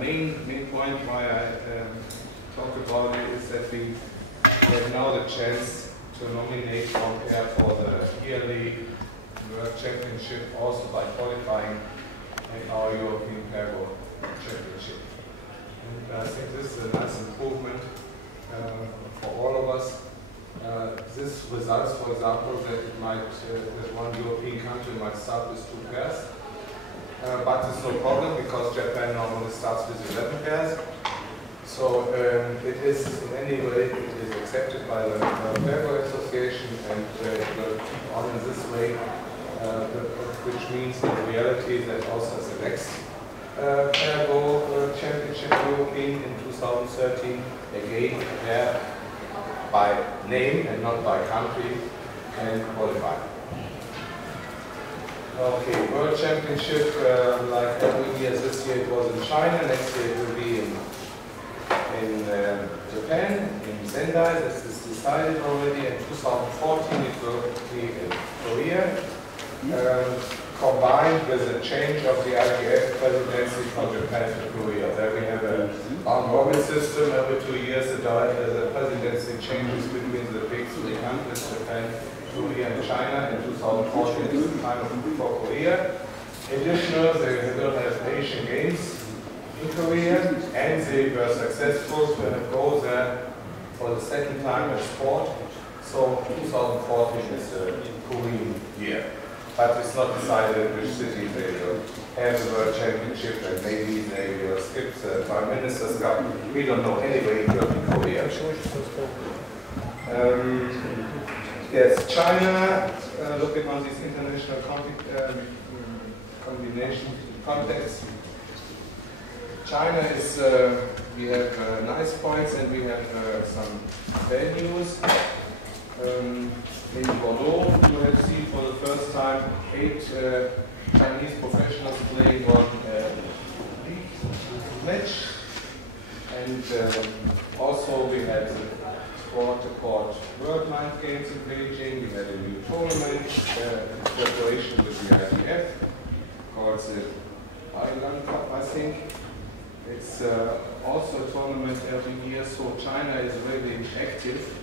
main point why I talk about it is that we have now the chance to nominate one pair for the yearly World Championship, also by qualifying in our European Pairboat Championship. And I think this is a nice improvement for all of us. This results, for example, that it might that one European country might start with 2 pairs, but it's no problem because Japan normally starts with 11 pairs. So it is in any way it is accepted by the Pairboat Association, and it will keep on in this way, which means in reality that also as the next Pairboat Championship European in 2013, again pair by name and not by country can qualify. Okay, World Championship, like every year, this year it was in China, next year it will be in Japan, in Sendai. This is decided already. In 2014 it will be in Korea, combined with a change of the IGF presidency from Japan to Korea. There we have a round-robin system. Every 2 years the presidency changes between the big 3 countries, Japan, Korea and China. In 2014 is the time for Korea. Additional, they will have Asian Games in Korea, and they were successful to go there for the 2nd time in sport. So 2014 is a Korean year. But it's not decided which city they will have the World Championship, and maybe they will skip the Prime Minister's Cup. We don't know. Anyway, it will be Korea. Yes, China, looking on these international combination contexts. China is, we have nice points and we have some venues. In Bordeaux, you have seen for the first time 8 Chinese professionals playing one league match. And also we had sport-to-court World Night Games in Beijing. We had a new tournament in cooperation with the ITF called the Island Cup, I think. It's also a tournament every year, so China is really active.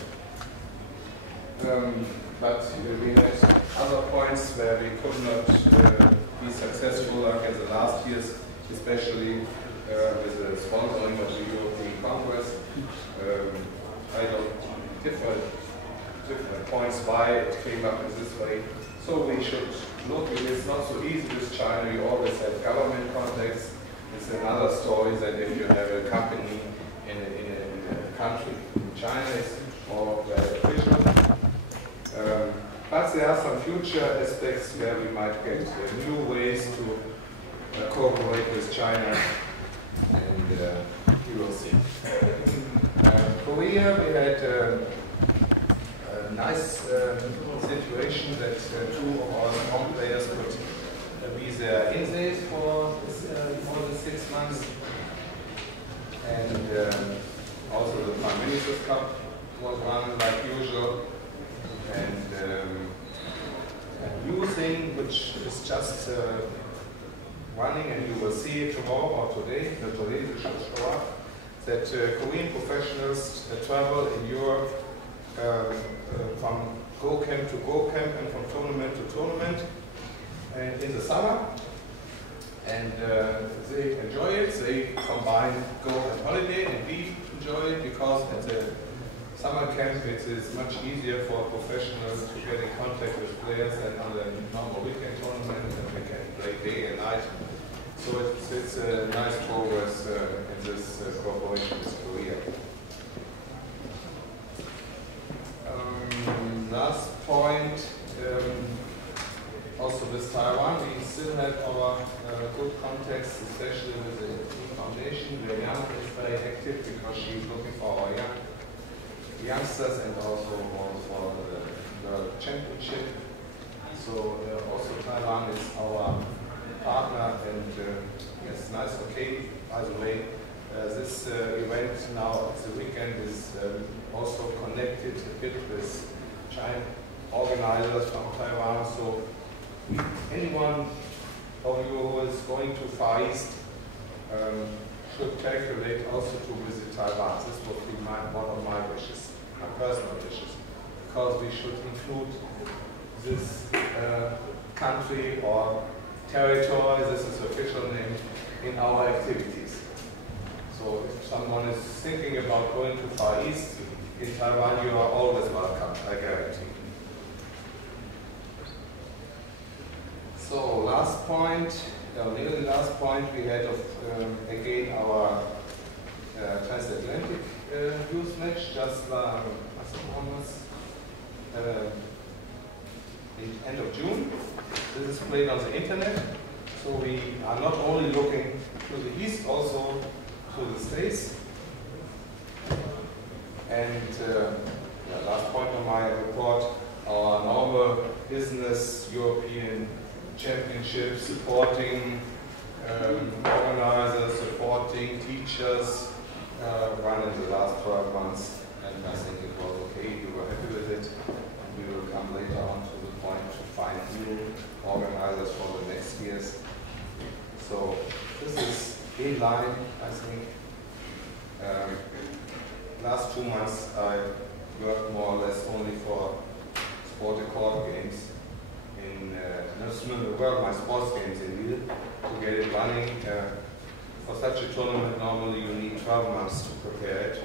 But we had other points where we could not be successful, like in the last years, especially with the sponsoring of the European Congress. I know different points why it came up in this way. So we should look. It's not so easy with China. You always have government contacts. It's another story than if you have a company in a country. China is more official. But there are some future aspects where we might get new ways to cooperate with China, and we will see. Korea, we had a nice situation that 2 of our strong players could be there in there for more than 6 months. And also the Prime Minister's Cup was run like usual. And a new thing which is just running, and you will see it tomorrow or today, today it should show up, that Korean professionals travel in Europe from go camp to go camp and from tournament to tournament and in the summer. And they enjoy it. They combine go and holiday, and we enjoy it because at the summer camp it is much easier for professionals to get in contact with players than on the normal weekend tournament, and we can play day and night. So it's a nice progress in this cooperation with Korea. Last point, also with Taiwan, we still have our good contacts, especially with the Foundation, where Yang is very active because she's looking for our youngsters and also for the World Championship. So also Taiwan is our partner, and yes, nice. Okay, by the way, this event now at the weekend is also connected a bit with China organizers from Taiwan. So anyone of you who is going to Far East, should calculate also to visit Taiwan. This would be one of my wishes, my personal wishes, because we should include this country or territory, this is the official name, in our activities. So if someone is thinking about going to Far East, in Taiwan you are always welcome, I guarantee. So last point, nearly last point, we had again our transatlantic youth match just in end of June. This is played on the internet, so we are not only looking to the east, also to the States. And last point of my report, our normal business European Championship, supporting organizers, supporting teachers, run in the last 12 months, and I think it was okay, we were happy with it, and we will come later on to the point to find new organizers for the next years. So this is in line, I think. Last 2 months I worked more or less only for sport accord games in my sports games in Lille to get it running. For such a tournament normally you need 12 months to prepare it,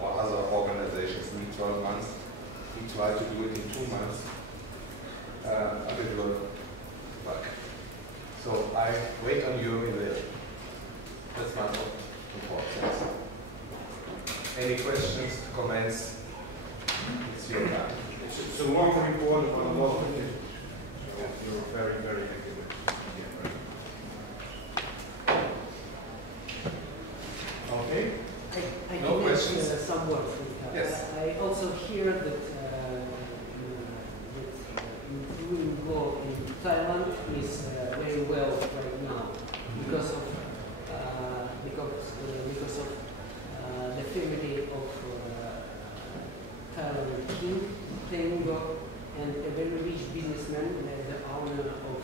or other organizations need 12 months. We try to do it in 2 months, but it will work. So I wait on you in the, that's my report. Any questions, comments? It's your time. It's a long report, but a lot of it. You're very, very accurate. Okay. I No questions? Some words. Yes. I also hear that doing go in Thailand is very well right now because of the family of Thailand King Tengo and a very rich businessman, the owner of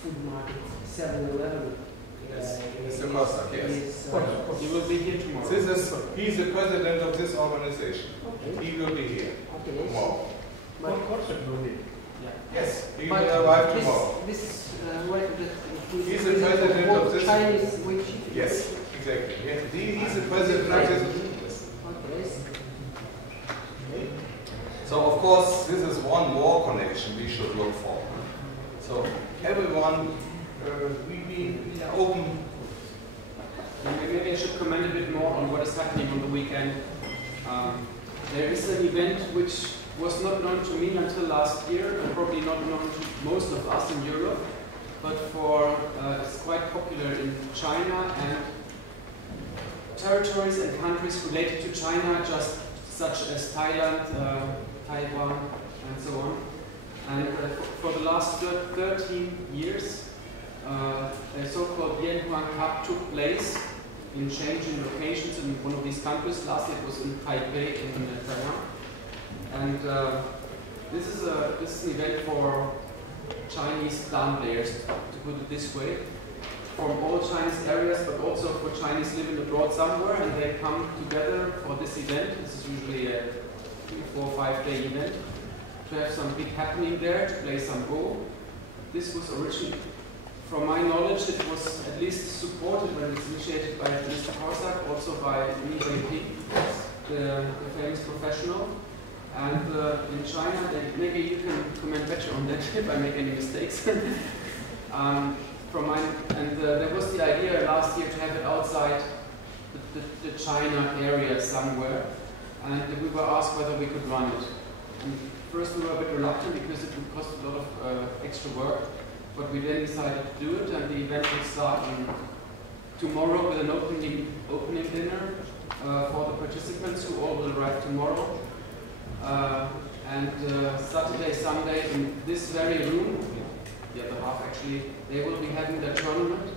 food market 7-Eleven. Yes, Mr. Costa, yes. He will be here tomorrow. He's the president of this organization. Okay. He will be here tomorrow. Of course it will be. Yeah. Yes, he will arrive tomorrow. He's He's the president of this. Chinese which? Yes, exactly. He's the president of this. Okay. So of course, this is one more connection we should look for. So everyone, we are open. Maybe I should comment a bit more on what is happening on the weekend. There is an event which was not known to me until last year, and probably not known to most of us in Europe, but it's quite popular in China and territories and countries related to China, just such as Thailand, Taiwan, and so on. And for the last 13 years, a so-called Yanhuang Cup took place in changing locations in one of these countries. Last year it was in Taipei in Taiwan. And this is an event for Chinese clan players, to put it this way, from all Chinese areas, but also for Chinese living abroad somewhere, and they come together for this event. This is usually a 3, 4, 5 day event, to have some big happening there, to play some Go. This was originally, from my knowledge, it was at least supported when it's initiated by Mr. Korsak, also by Li Weiping, the famous professional. And in China, maybe you can comment better on that if I make any mistakes. There was the idea last year to have it outside the China area somewhere, and we were asked whether we could run it. And first we were a bit reluctant because it would cost a lot of extra work, but we then decided to do it, and the event will start tomorrow with an opening dinner for the participants who all will arrive tomorrow. And Saturday, Sunday, in this very room, the other half actually, they will be having their tournament.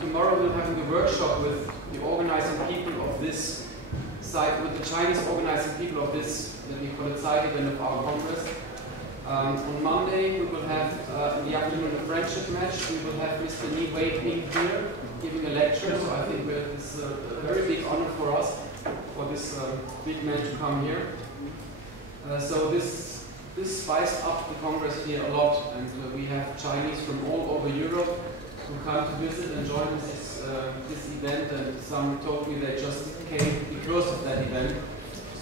Tomorrow we'll have a workshop with the organizing people of this site, with the Chinese organizing people of this, let me call it side event of our Congress. On Monday, we will have, in the afternoon, a friendship match. We will have Mr. Ni Wei-Ping here giving a lecture, so I think it's a very big honor for us, for this big man to come here. So this spiced up the Congress here a lot, and we have Chinese from all over Europe who come to visit and join this event, and some told me they just came because of that event.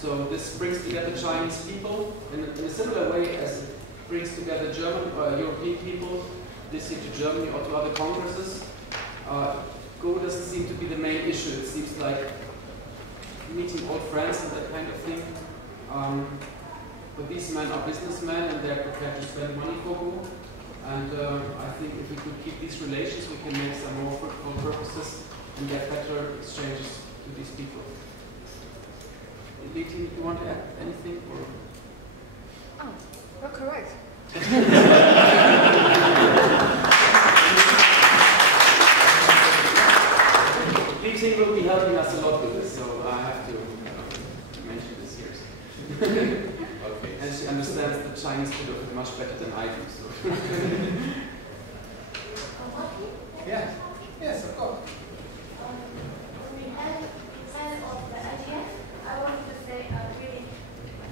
So this brings together Chinese people in a similar way as it brings together German or European people this year to Germany or to other congresses. Go doesn't seem to be the main issue. It seems like meeting old friends and that kind of thing. But these men are businessmen and they're prepared to spend money for Go. And I think if we could keep these relations, we can make some more fruitful purposes and get better exchanges to these people. Liti, you want to add anything? Or? Oh, you're correct. Liti will be helping us a lot with this, so I have to mention this here. Okay. And she understands the Chinese food much better than I do. So. Yeah. Yes, of course. We had of the IGF. I wanted to say really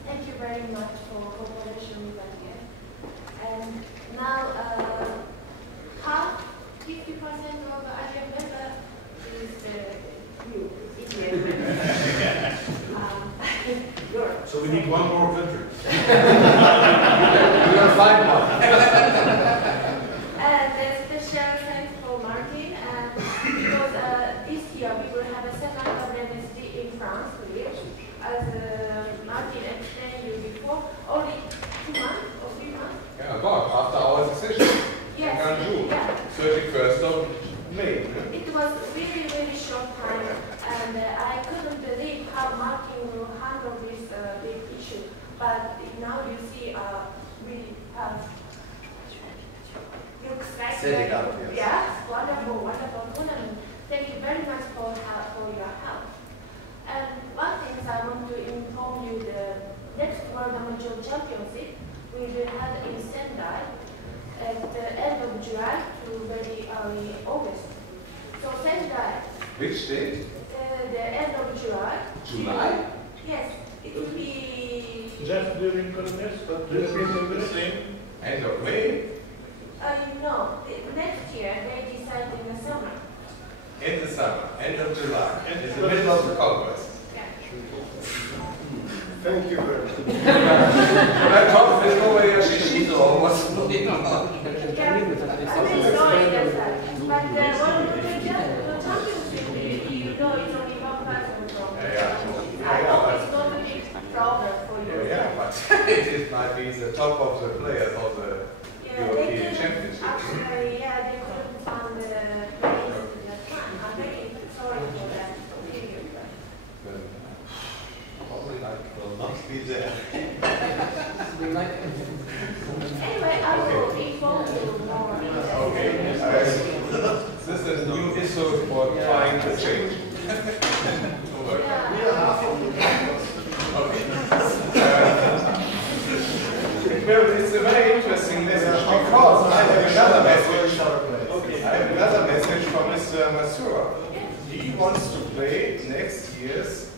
thank you very much for cooperation with IGF. And now half, 50% of the IGF member is you, India. Europe. So we need one more country. We're going to find one. And a special thanks for Martin, because this year we will have a second WMSD in France, Liège. As Martin explained you before, only 2 months or 3 months. Yeah, about after our decision. Yes. In Ganju, Yeah. 31st of May. It was really, really short time, and I couldn't believe how Martin will handle this big issue. But now you see, we have looks like Set it up, yes. Yeah, wonderful, wonderful tournament. Thank you very much for your help. And one thing I want to inform you: the next World Amateur Championship will be held in Sendai at the end of July to very early August. So Sendai. Which date? The end of July. July? Yes, it will be. Just during Congress, but the same. End of May? No, next year they decide in the summer. In the summer, end of July. In the middle of the Congress. Yeah. Thank you very much. But I thought there's no way Yoshishito or what's I'm really sorry that's that. But the championship, you know, it's only one person from. I hope it's not a big problem for you. Yeah, but it might be the top of the players of the European Championship. Actually, yeah, they couldn't find the place in that time. I'm very sorry for that. Probably Will not be there. Anyway, I will inform you more. Okay. This is a new issue for trying to change. Well, it's a very interesting message because I have another message. I have another message from Mr. Masura. He wants to play next year's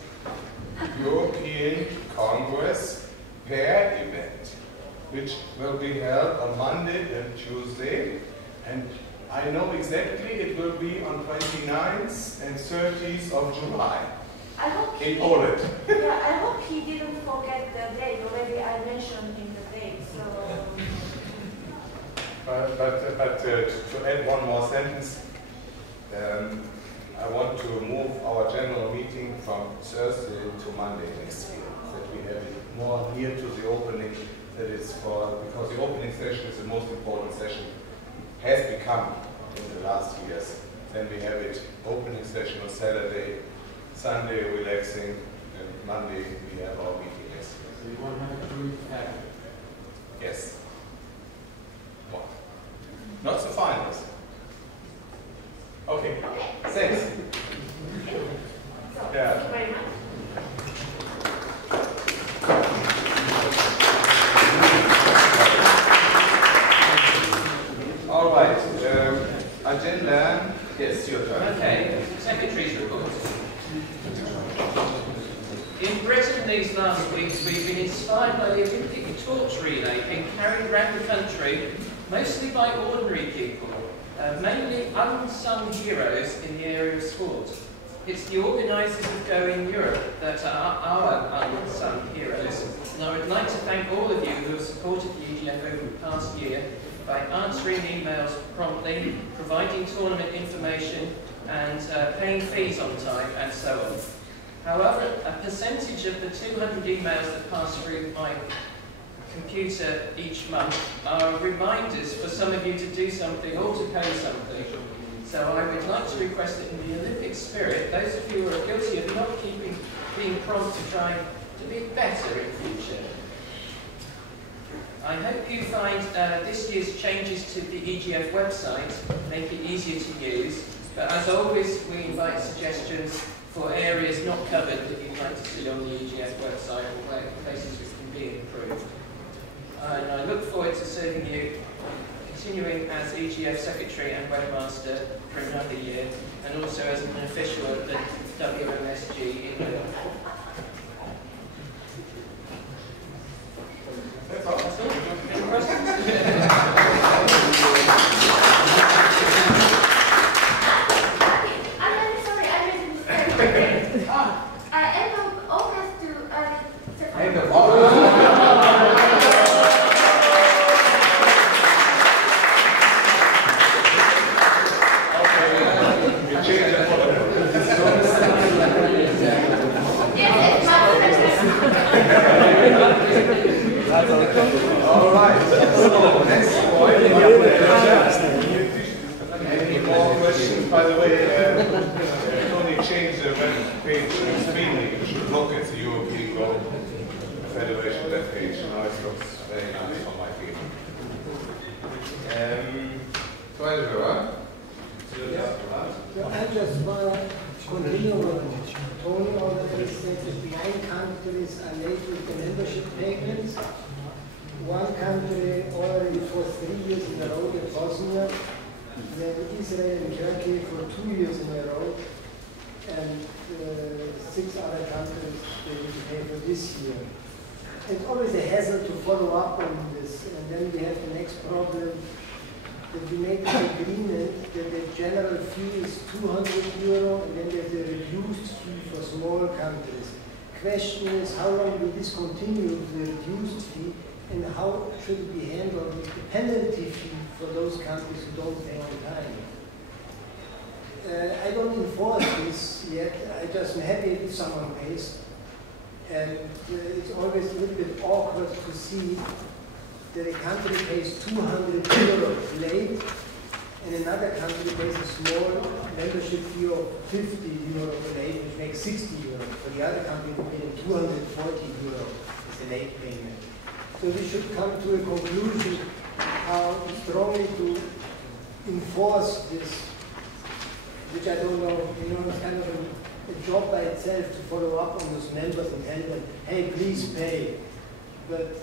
European Congress pair event, which will be held on Monday and Tuesday. And I know exactly it will be on 29th and 30th of July. I hope In Poland. Yeah, I hope he didn't forget the date. Already I mentioned in the date, so. But to add one more sentence, I want to move our general meeting from Thursday to Monday next year, that we have it more near to the opening. That is because the opening session is the most important session, has become in the last years. Then we have it opening session on Saturday, Sunday relaxing, and Monday we have our meeting next year. So you want to have a group pack? Yes. What? Not the finals. Okay. Thanks. So, Yeah. thank you very much. Thank you. Yes, your turn. Okay, Secretary's report. In Britain these last weeks we've been inspired by the Olympic torch relay being carried around the country, mostly by ordinary people, mainly unsung heroes in the area of sport. It's the organisers of Go in Europe that are our unsung heroes, and I would like to thank all of you who have supported the EGF over the past year by answering emails promptly, providing tournament information, and paying fees on time, and so on. However, a percentage of the 200 emails that pass through my computer each month are reminders for some of you to do something or to pay something. So I would like to request that in the Olympic spirit, those of you who are guilty of not being prompt to try to be better in future. I hope you find this year's changes to the EGF website make it easier to use, but as always we invite suggestions for areas not covered that you'd like to see on the EGF website or where places that can be improved. And I look forward to serving you, continuing as EGF Secretary and Webmaster for another year, and also as an official at the WMSG in Lille. That's all. That's all. Any questions? I'm sorry, I made a mistake. End of August to September. End of August. We change the protocol. Yes, All right. So next point. Any more questions? By the way, you only change the web page extremely. You should look at the European Golf Federation web page. Now it looks very nice on my feed. Treasurer. I just want to continue with Tony already said that 9 countries are late with the membership payments. One country already for 3 years in a row, Bosnia, then Israel and Turkey for 2 years in a row, and 6 other countries they will pay for this year. It's always a hassle to follow up on this, and then we have the next problem that we make an agreement that the general fee is €200 and then there's a reduced fee for small countries. Question is, how long will this continue, the reduced fee, and how should it be handled with the penalty fee for those countries who don't pay on time? I don't enforce this yet, I just am happy if someone pays. And it's always a little bit awkward to see that a country pays €200 late, and another country pays a small membership fee of €50 late, which makes €60. For the other country, we pay €240 as a late payment. So we should come to a conclusion how strongly to enforce this, which I don't know, it's kind of a job by itself to follow up on those members and tell them, hey, please pay. But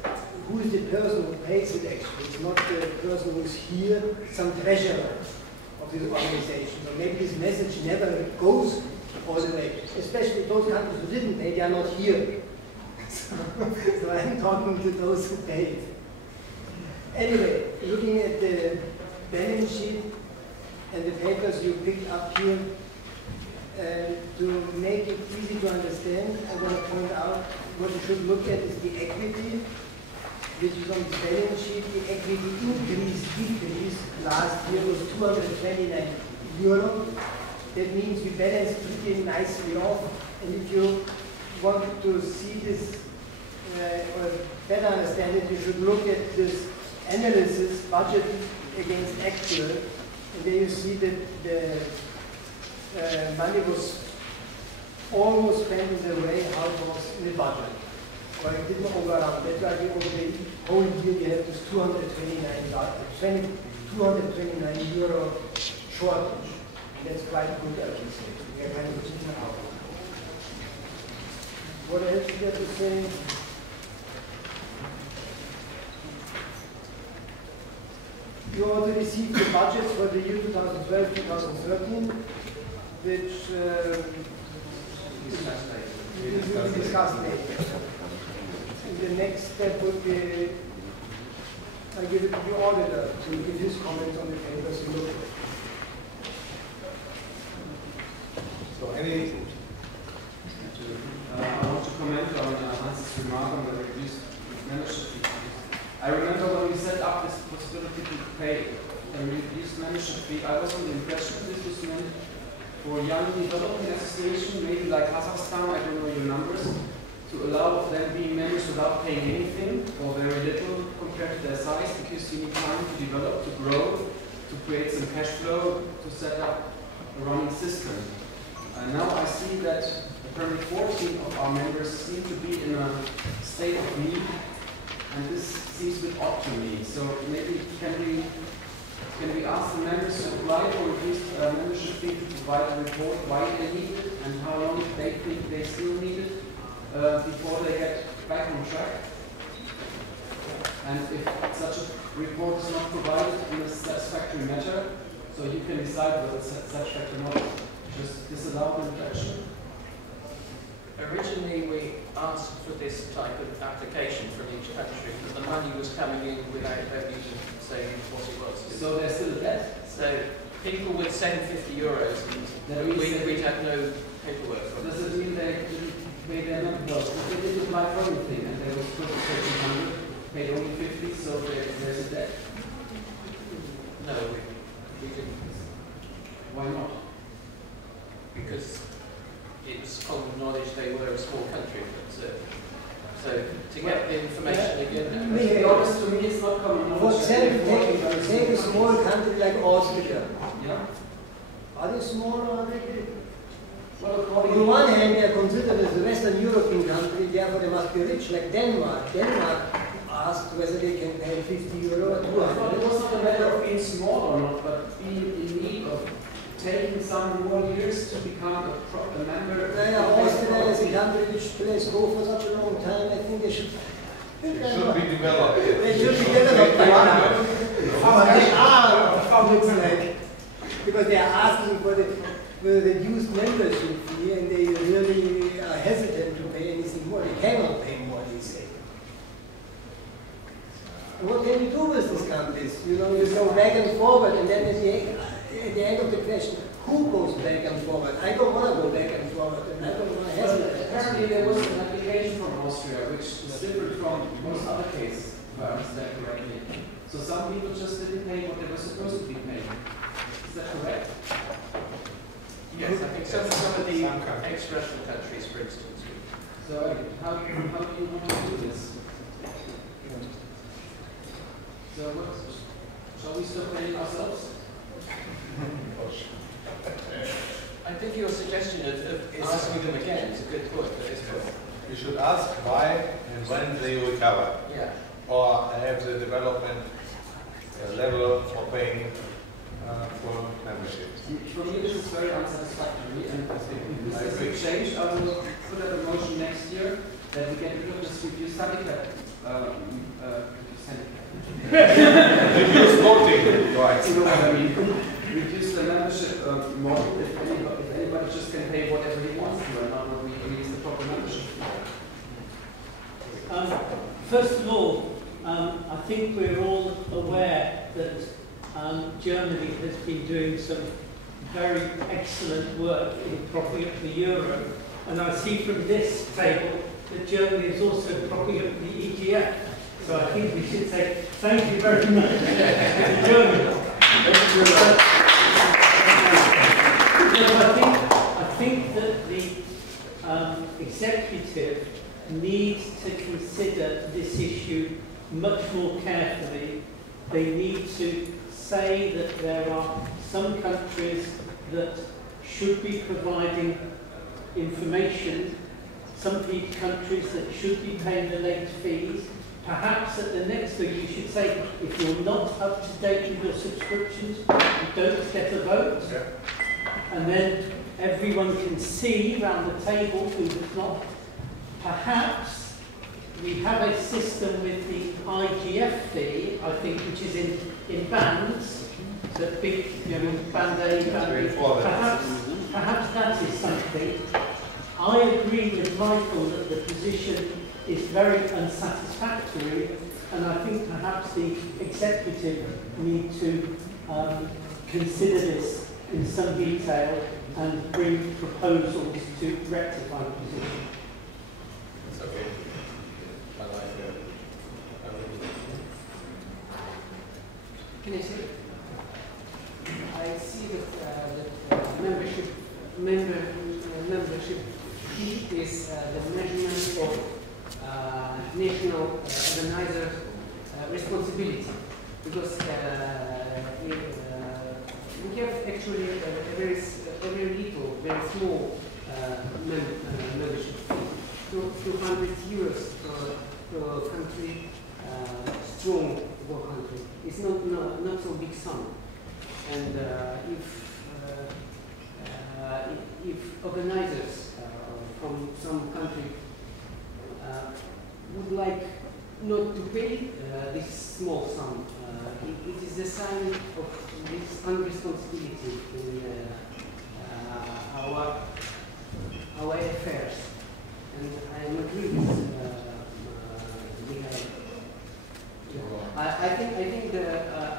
who is the person who pays it actually? It's not the person who's here, some treasurer of this organization. So maybe this message never goes all the way. Especially those countries who didn't pay, they are not here. So I'm talking to those who paid. Anyway, looking at the balance sheet and the papers you picked up here, to make it easy to understand, I want to point out what you should look at is the equity, which is on the balance sheet. The equity decrease last year was €229. That means we balanced pretty nicely off. And if you want to see this or better understand it, you should look at this analysis, budget against actual. And there you see that the money was almost spent in the way how it was in the budget. Or it didn't overrun. That's why over the whole year we have this €229 shortage. And that's quite good, I can say. We are kind of even out. What else is there to say? You also received the budgets for the year 2012-2013, which we will discuss later. The next step would be, I give it to the auditor to give his comments on the papers you look at. So any, I want to comment on Hans's remark on the reduced membership fee. I remember when we set up this possibility to pay a reduced membership fee, I was under the impression this was meant for young developing association, maybe like Kazakhstan, I don't know your numbers, to allow them being members without paying anything or very little compared to their size, because you need time to develop, to grow, to create some cash flow, to set up a running system. And now I see that apparently 14 of our members seem to be in a state of need, and this seems a bit odd to me. So maybe can we ask the members to apply for reduced membership fee to provide a report why they need it and how long they think they still need it before they get back on track? And if such a report is not provided in a satisfactory manner, so you can decide whether it's satisfactory or not, just disallow the reduction. Originally, we asked for this type of application from each country, but the money was coming in without them even saying what it was. So there's still a debt? So people would send €50 and we'd have no paperwork from Does it. it mean they didn't pay their number? If they didn't apply for anything and they were supposed to pay 200, paid only 50, so there's a debt? No, we didn't. Why not? Because it was common knowledge they were a small country. But, so to get the information again, To be honest, to me it's not common For knowledge. example, take a small country like Austria. Yeah. Are they small or are they big? Well, On according the one hand, they are considered as a Western European country, therefore they must be rich, like Denmark. Denmark asked whether they can pay €50 or I thought it 200. was not a matter of being small or not, but being in need of taking some more years to become a member. Austria is a country which plays golf for such a long time. I think they should. it should be developed. They should be developed by now. But they are, looks like, because they are asking for the reduced membership fee, and they really are hesitant to pay anything more. They cannot pay more, they say. And what can you do with these countries? You know, you go back and forward, and then at the end of the question, who goes back and forward? I don't want to go back and forward, and I don't want to hesitate. Apparently there was an application from Austria which is different from most other cases, if I understand correctly. So some people just didn't pay what they were supposed to be paying. Is that correct? yes, I think some of the Some countries. ex-Russian countries, for instance. So how do you want to do this? So what, shall we stop paying ourselves? I think your suggestion of asking them again is a good point at this point. You should ask why and when they recover, Yeah. or have the development level for paying for membership. For me, this is very unsatisfactory, and if this doesn't change, I will put up a motion next year that we get rid of this reduced handicap. Reduce voting rights. You know what I mean? Reduce the membership model if anybody just can pay whatever he wants to, and not what we agree is the proper membership. First of all, I think we're all aware that Germany has been doing some very excellent work in propping up the euro, and I see from this table that Germany is also propping up the EGF. So I think we should say thank you very much to Germany. I think that the executive needs to consider this issue much more carefully. They need to say that there are some countries that should be providing information, some countries that should be paying the late fees. Perhaps at the next thing you should say, if you're not up to date with your subscriptions, you don't get a vote. Yeah. And then everyone can see around the table who does not. Perhaps we have a system with the IGF fee, I think, which is in bands, so big, you know, band A, band B. Perhaps that is something. I agree with Michael that the position is very unsatisfactory, and I think perhaps the executive need to consider this in some detail and bring proposals to rectify the position. It's okay. I like it. Can I say? I see that membership fee is the measurement of national organizer responsibility, because we have actually a very little, very small membership fee, €200 per country, strong war country. It's not so big sum, and if organizers from some country would like not to pay this small sum, it is a sign of this unresponsibility in our affairs, and I am agree with I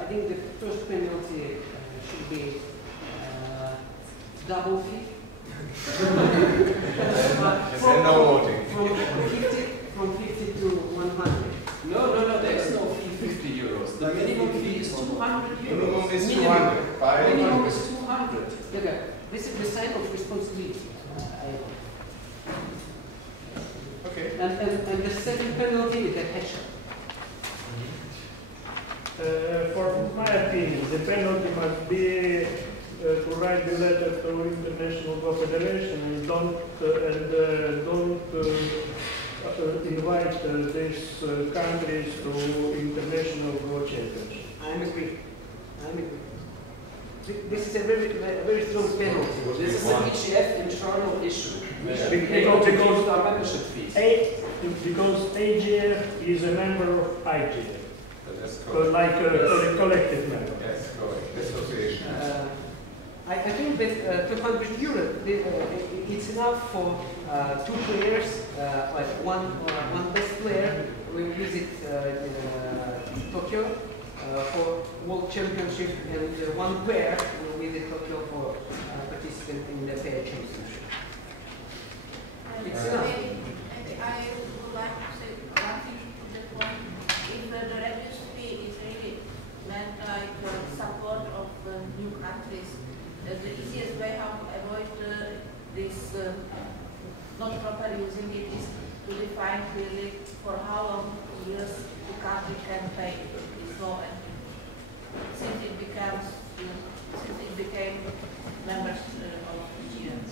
think the first penalty should be double fee. From 50 to 100. No, there's no fee €50. The minimum fee is €200. Minimum is 200. Minimum is 200. Okay. This is the sign of responsibility. Okay. And the second penalty is the hedge. For my opinion, the penalty must be to write the letter to International Go Federation and don't invite these countries to International Go Championship. I'm agree. This is a very strong penalty. This is an EGF internal issue. Because our membership fees. Because AGF is a member of IGF. That's correct. Like a collective member. Yes, correct. Association. I think that €200 it's enough for two players, like one best player will visit Tokyo for World Championship, and one player will visit Tokyo for participant in the Fair Championship. It's enough. I would like to say one thing to that one. If the reduced fee is really meant like support of new countries, the easiest way how to avoid this not proper using it is to define clearly for how long years the country can pay this loan. Since it became members of EGF.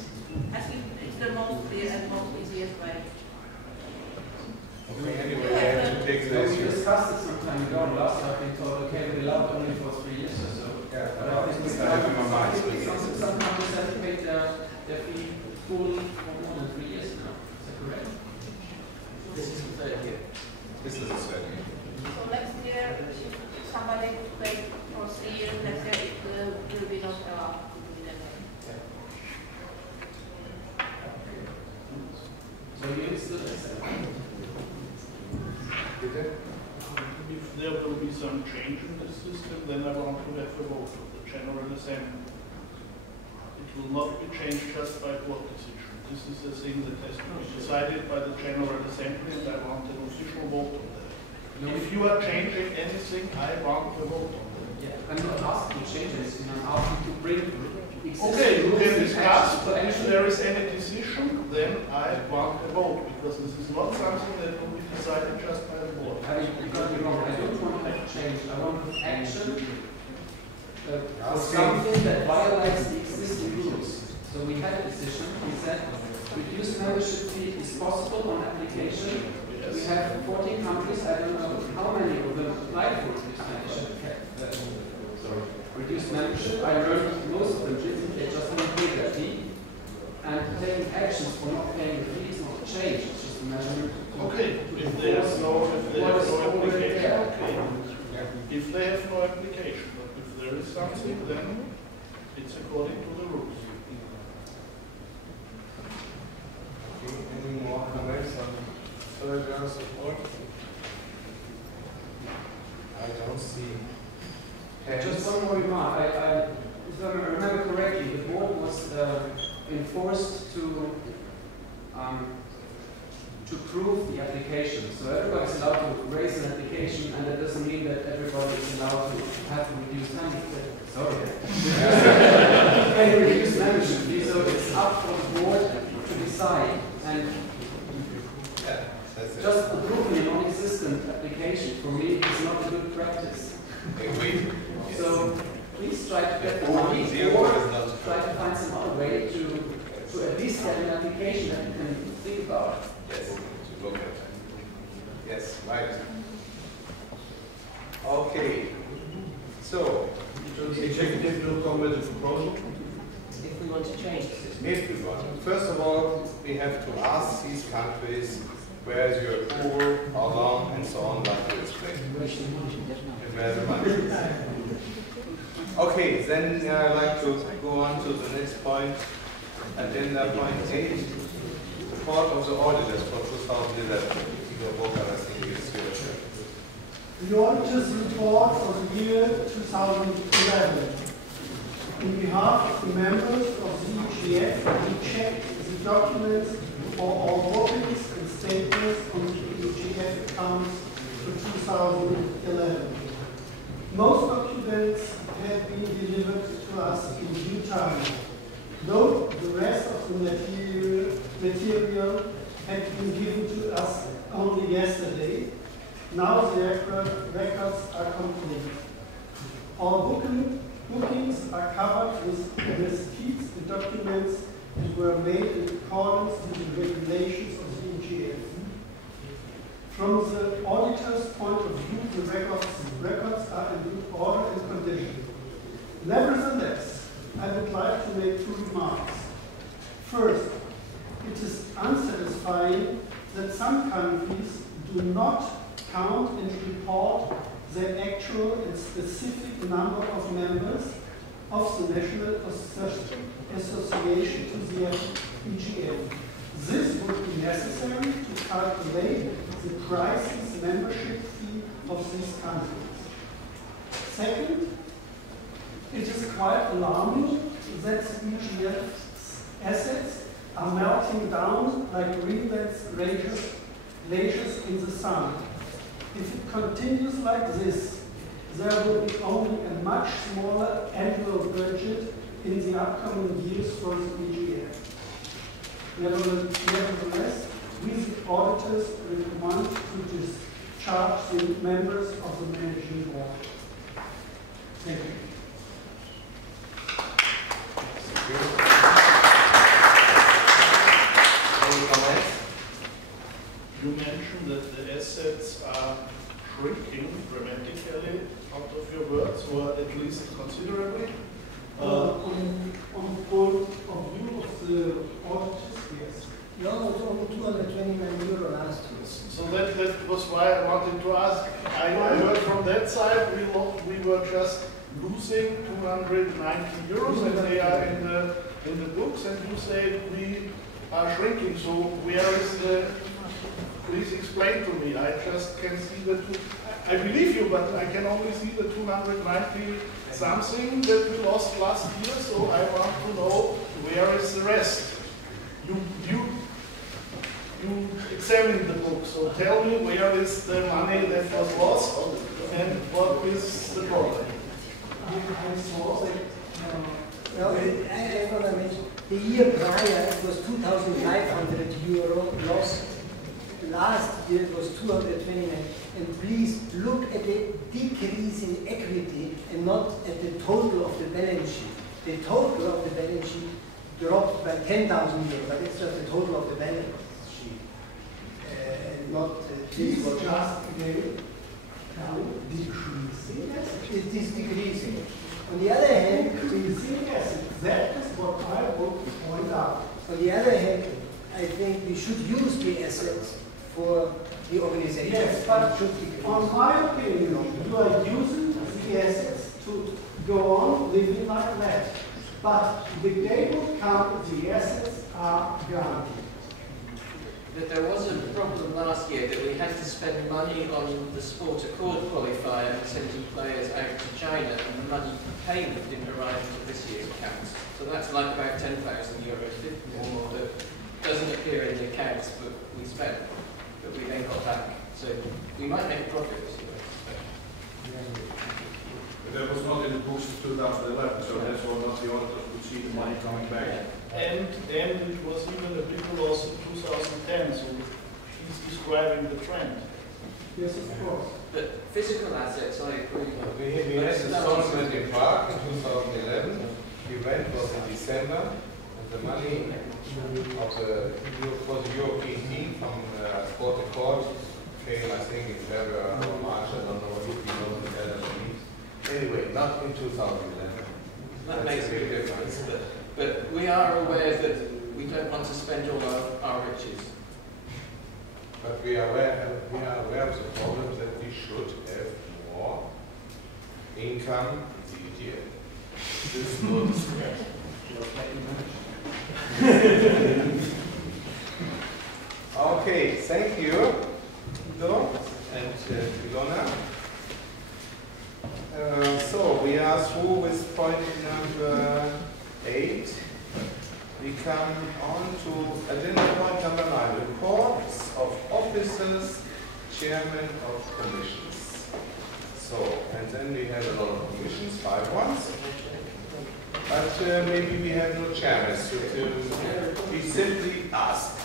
I think it's the most clear and most easiest way. Okay, anyway, I have to take We this. discussed it some time ago. Last time we thought, okay, we allowed only for 3 years or so. Yeah, But I think some countries have paid their fee fully for more than 3 years now. Is that correct? This is the third year. This is the third year. So next year, if somebody paid for 3 years, next year it will be not allowed to do that. So you still accept? If there will be some change in the system, then I want to have a vote of the General Assembly. It will not be changed just by court decision. This is a thing that has to be decided by the General Assembly, and I want an official vote on that. If you are changing anything, I want a vote on that. Yeah, I'm not asking to change anything. I'm asking to bring Okay, you can discuss, but if there is any decision, then I want a vote, because this is not something that will be decided just by the board. You got me wrong. I don't want to have change. I want action for something that violates the existing rules. So we had a decision. We said reduced membership fee is possible on application. Yes. We have 14 countries. I don't know how many of them applied for reduced membership. Reduced membership. I learned most of them didn't. They just don't pay their fee. And taking actions for not paying the fee is not a change. It's just a measurement. Okay, if they have no application, okay. If they have no application, according to the rules. Okay, any more comments on solidarity support? I don't see. Just one more remark. If I remember correctly, the board was enforced to prove the application. So everybody is allowed to raise an application, and that doesn't mean that everybody is allowed to have to reduce reduce membership fee. So it's up for the board to decide. And just approving a non-existent application for me is not a good practice. So please try to get the money or try to find some other way to at least get an application that you can think about. Yes, to look at. Yes, right. Okay. So, the executive will come with a proposal. If we want to change the system. If we want. First of all, we have to ask these countries where is your poor, how long, and so on, like to explain. And where the money is. Okay, then I'd like to go on to the next point. Agenda point 8, report of the auditors for 2011. Igor Burkhardt, I think is here. The auditor's report for the year 2011. On behalf of the members of the EGF, we checked the documents for all bookings and statements on the EGF accounts for 2011. Most documents have been delivered to us in due time, though the rest of the material had been given to us only yesterday. Now the records are complete. All bookings are covered with receipts and documents that were made in accordance with the regulations of the EGF. From the auditor's point of view, the records are in good order and condition. Nevertheless, I would like to make 2 remarks. First, it is unsatisfying that some countries do not count and report their actual and specific number of members of the National Association to the EGF. This would be necessary to calculate the crisis membership fee of these countries. Second, it is quite alarming that the EGF's assets are melting down like Greenland's glaciers in the sun. If it continues like this, there will be only a much smaller annual budget in the upcoming years for the EGF. Nevertheless, we the auditors recommend to discharge the members of the managing board. Thank you. Any comments? You mentioned that the assets are shrinking dramatically, out of your words, or at least considerably. On the point of view of the auditors, yes. No, it's only €229 last year. So that was why I wanted to ask. I heard from that side we were just losing €290 and they are in the books, and you say we are shrinking. So where is the? Please explain to me. I just can see the two. I believe you, but I can only see the 290 something that we lost last year. So I want to know where is the rest. You examine the book, so tell me where is the money that was lost and what is the problem. No, I want to mention, the year prior it was €2,500 lost. Last year it was 229. And please look at the decrease in equity and not at the total of the balance sheet. The total of the balance sheet dropped by €10,000, but it's just the total of the balance sheet. Not This was just again decreasing. It is decreasing. On the other hand, decreasing assets. That is what I would point out. On the other hand, I think we should use the assets for the organization. Yes, but on my opinion, you are using the assets to go on living like that. But the day will come, the assets are granted. That there was a problem last year that we had to spend money on the Sport Accord qualifier and sending players out to China, and the money for payment didn't arrive until this year's accounts. So that's like about €10,000, 50 more that doesn't appear in the accounts, but we spent, but we then got back. So we might make a profit this year. That was not in the books of 2011, so that's why not the auditors would see the money coming back. And it was even a bigger loss in 2010, so he's describing the trend. Yes, of course. But physical assets, I agree. We had the tournament in Prague in 2011. The event was in December, and the money of the European team from Sport Accord came, I think, in February or March. I don't know if you know the better than me. Anyway, not in 2011. That makes a big difference. But we are aware that we don't want to spend all our riches. But we are aware of the problem that we should have more income this year. This is not discussion. Okay, thank you, Guido and Ilona. So we are through with point number 8. We come on to agenda point number 9, reports of officers, chairman of commissions. So, and then we have a lot of commissions, 5 ones. But maybe we have no chairman, so we simply ask.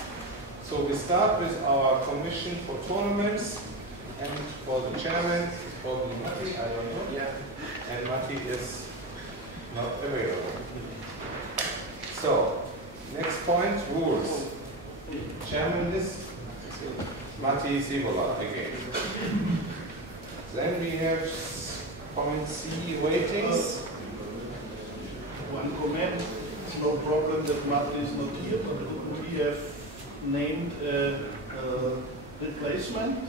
So we start with our commission for tournaments, and for the chairman, probably Matti, I don't know. Yeah. And Matti is not available. So, next point, rules. Chairman is Matti Sivola again. Then we have point C, ratings. One comment, it's no problem that Matti is not here, but we have named a replacement.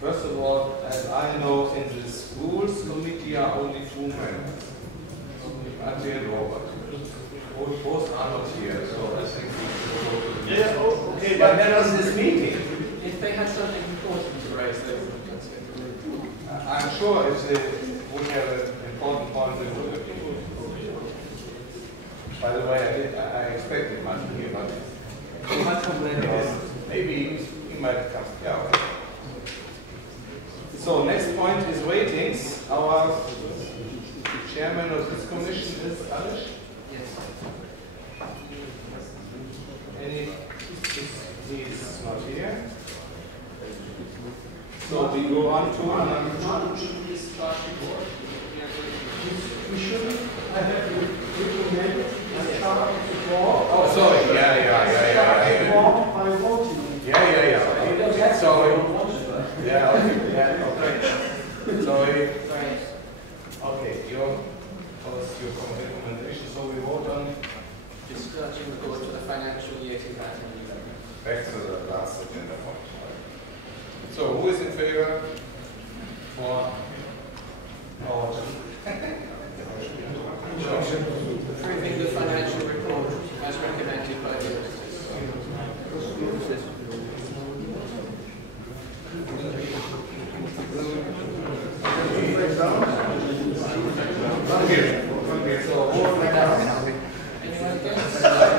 First of all, as I know, in this rules committee are only 2 members. Matti and Robert. Both are not here, so I think we should go to the meeting. Yeah, okay, but that was this meeting. If they had something important to raise, they would have it. I'm sure if they would have an important point, they would have been. By the way, I expected Matti here, but maybe he might come. Yeah, okay. So next point is ratings. Our chairman of this commission is Alish. Yes. He is not here. So we go on to number 2. We shouldn't have recommended the chart of the board. Oh, sorry. Yeah. By voting. Yeah. Sorry. Yeah, okay. Sorry. Okay, your recommendation. So we vote on Discharging the board for the financial year 2011. back to the last agenda point. So who is in favor for Approving the financial report as recommended by the auditors.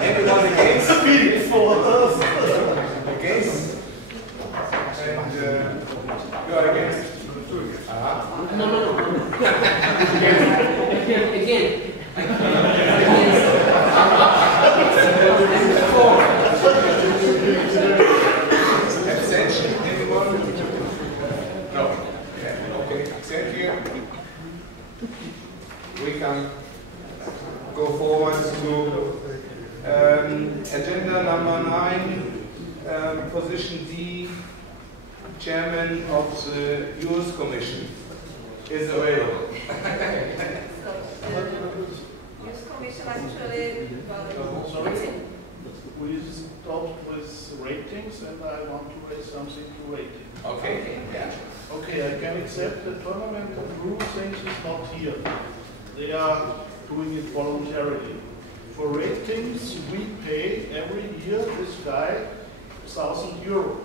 Anyone against? Against? And you are against? No. Again. Abstention? Anyone? No. Yeah. Okay. Thank you. We can go forward to agenda number 9, position D, chairman of the Youth Commission is available. Youth Commission actually, We stopped with ratings, and I want to raise something to rating. Okay. Yeah. Okay, I can accept the tournament, but Rule says is not here. they are doing it voluntarily. For ratings, we pay every year this guy €1,000.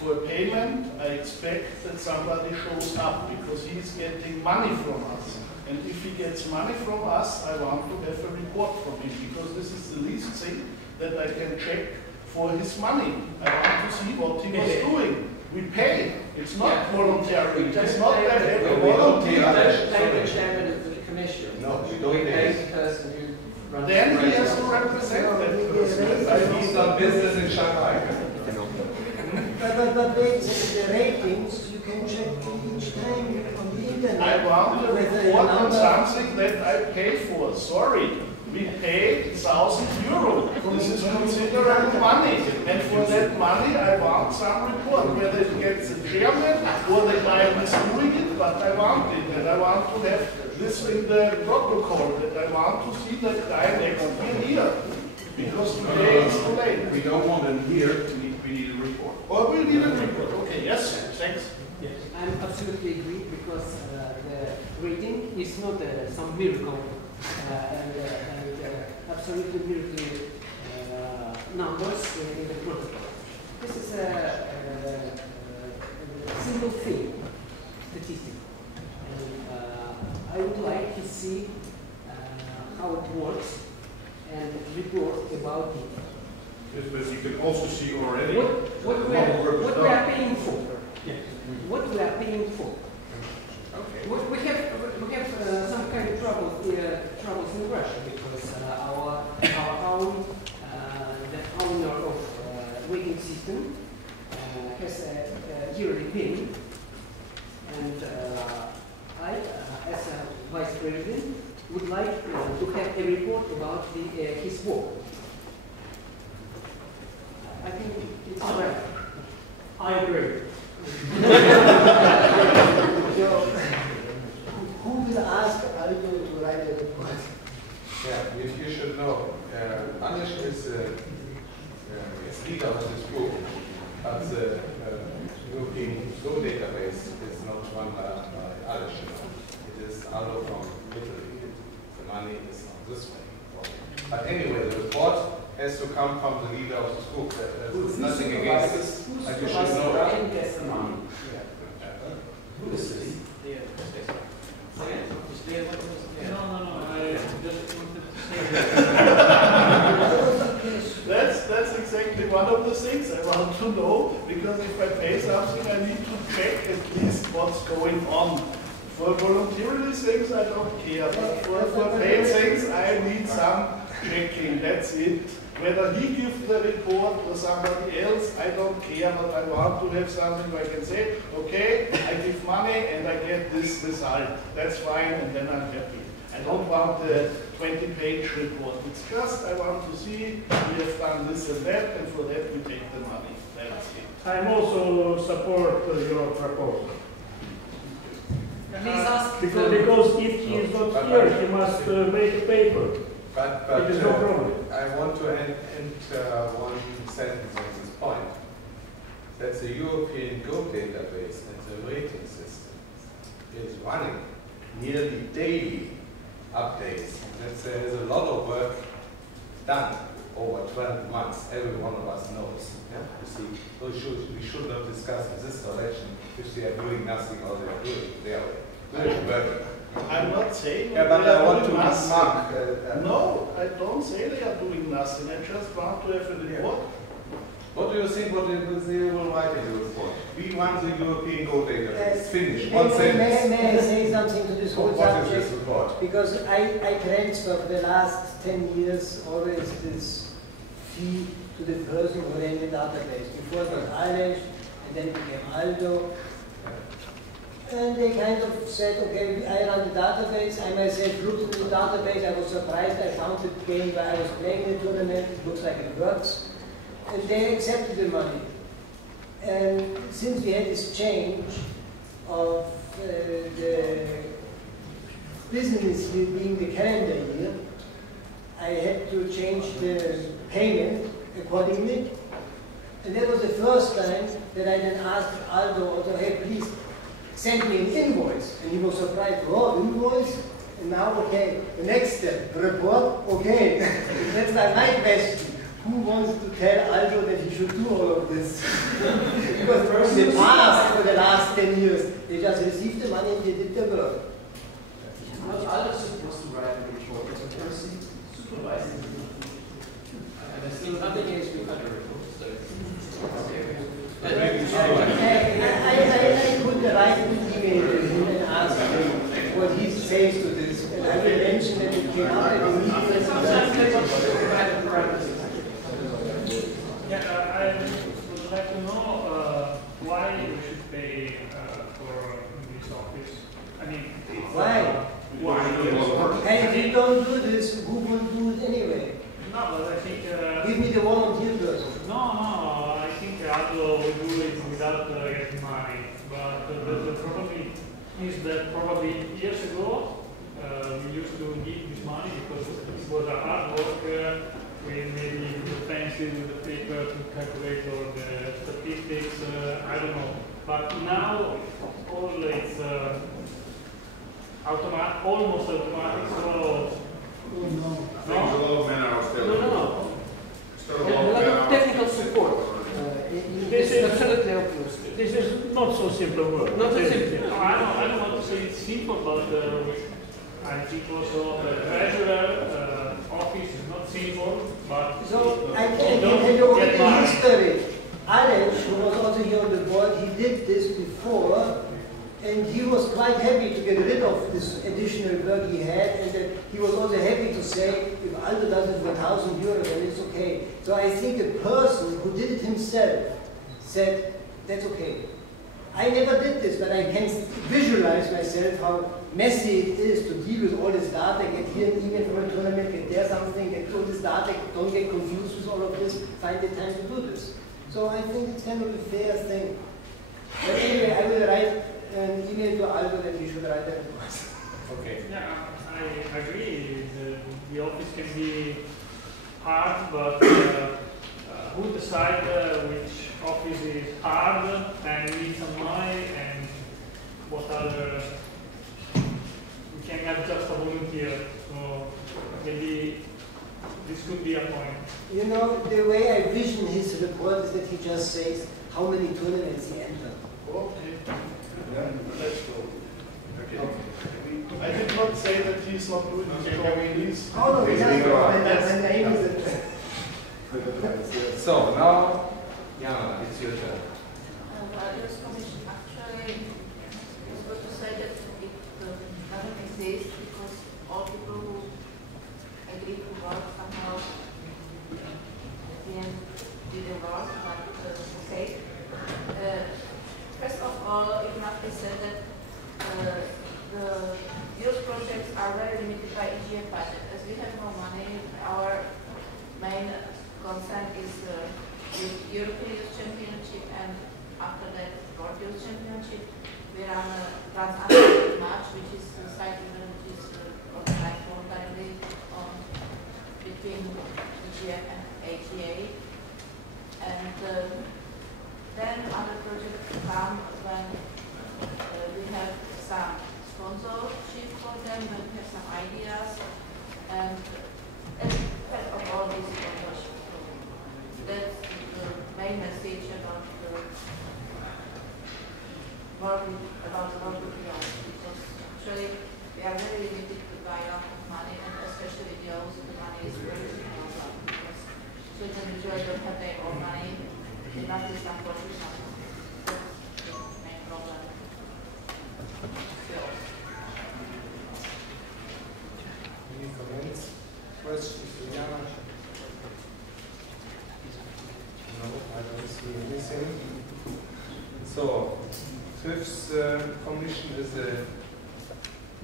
For a payment, I expect that somebody shows up because he's getting money from us. And if he gets money from us, I want to have a report from him because this is the least thing that I can check for his money. I want to see what he was doing. We pay. It's not voluntary. It's not that every volunteer. Like the chairman of the commission. No, we don't pay pay. the person who runs Then the he has race. to represent that person. He's not business in Shanghai. But wait, the ratings, you can check each time on the internet. I want to whether report a on number- something that I pay for. Sorry. We paid €1,000. This is considerable money. And for that money, I want some report, whether it gets the chairman or the guy who is doing it, but I want it. And I want to have this in the protocol, that I want to see that guy next year here. Because today it's too late. We don't want them here, we need a report. Or we need a report. Okay, yes, thanks. I'm absolutely agree because the rating is not some miracle and absolutely miracle numbers in the protocol. This is a single thing, statistic. And I would like to see how it works and report about it. Yes, but you can also see already What we are paying for. Yes. What we are paying for. Okay. We have some kind of troubles in Russia because our own the owner of rating system has a yearly payment, and I, as a vice president, would like to have a report about his work. I think it's right. I agree. Who will ask Aldo to write a report? Yeah, you should know. Anish is leader of this group, but the European Go database is not run by Anish. It is Aldo from Italy. The money is on this way. But anyway, the report has to come from the leader of this group. There's nothing against this, but you should know. Who is this? That's exactly one of the things I want to know, because if I pay something, I need to check at least what's going on. For voluntarily things, I don't care, but for paid things, I need some checking, that's it. Whether he gives the report or somebody else, I don't care, but I want to have something where I can say, okay, I give money and I get this result. That's fine, and then I'm happy. I don't want a 20-page report. It's just I want to see we have done this and that, and for that we take the money. That's it. I'm also support your proposal. Please ask Because if he is not here, he must make a paper. But It is no problem. I want to end one sentence on this point. That the European Go database and the rating system is running nearly daily updates. And there is a lot of work done over 12 months. Every one of us knows. Yeah? You see, we should not discuss in this direction if they are doing nothing or they are doing. They are doing work. I'm not saying Yeah, but they are I want to doing nothing. mark. No, I don't say they are doing nothing. I just want to have a report. What do you think what they will write in the report? We run the European Go database. Finish. One May sentence. I say something to this whole What is subject? this report? Because I transfer for the last 10 years always this fee to the person who ran the database. Before it was Anish, and then it became Aldo. And they kind of said, okay, I run the database. I myself looked into the database. I was surprised. I found the game where I was playing the tournament. It looks like it works. And they accepted the money. And since we had this change of the business year being the calendar year, I had to change the payment accordingly. And that was the first time that I then asked Aldo, hey, please send me an invoice. And he was surprised, oh, invoice? And now, okay, the next step, report, okay. That's like my question. Who wants to tell Aldo that he should do all of this? Because in the past, for the last 10 years, they just received the money and they did the work. Aldo's supposed to write the report as a person supervising the report. And there's still nothing against we've had a report, so I could write an email to him and ask him what he says to this. And I will mention that it came out at the meeting. sometimes they want to talk about the parameters. Yeah, I would like to know why we should pay for this office. I mean, it's, why? Why? And if you don't do this, who will do it anyway? No, but I think. Give me the volunteer person. No, I think Aldo will do it without getting money. But the problem is that probably years ago we used to give this money because it was a hard work. We maybe the pencil with the paper to calculate all the statistics. I don't know. But now all it's automatic, almost automatic. So I think a lot of men are still. No. Still A lot of technical support. This is absolutely obvious. This is not so simple work. Not so simple. No, I don't want to say it's simple, but I think also the treasurer office is not simple, but so I can tell you already the history. Alex, who was also here on the board, he did this before, and he was quite happy to get rid of this additional work he had, and he was also happy to say, if Aldo does it for €1,000, then it's okay. So I think a person who did it himself said, that's okay. I never did this, but I can visualize myself how messy it is to deal with all this data, get here an email from a tournament, get there something, get all this data, don't get confused with all of this, find the time to do this. So I think it's kind of a fair thing. But anyway, I will write an email to Aldo that he should write that to us. Okay. yeah, I agree. The office can be hard, but who decide which office is hard and needs some money and what other? We can have just a volunteer. So maybe this could be a point. You know, the way I vision his report is that he just says how many tournaments he entered. Okay. Yeah, let's go. Okay. I did not say that he's not doing his job. He's. Oh no, he doesn't. My name is it. So now, Jana, it's your turn. Values Commission actually was going to say that it doesn't exist because all people who agree to work somehow at the end didn't work, but okay. First of all, it must be said that the youth projects are very limited by EGF budget. As we have no money, our main concern is the European Youth Championship and after that World Youth Championship. We run a Trans-Atlantic match, which is a side event which is organized voluntarily between EGF and ATA. And then other projects come when we have some sponsorship for them, when we have some ideas, and as part of all these sponsorship. That's the main message about the work about the work beyond, because actually we are very limited by lack of money, and especially those the money is very small, because children usually don't have their own money. They must do some contribution. That's the main problem. Still. Any comments, questions to Jana? No, I don't see anything. So, fifth commission is a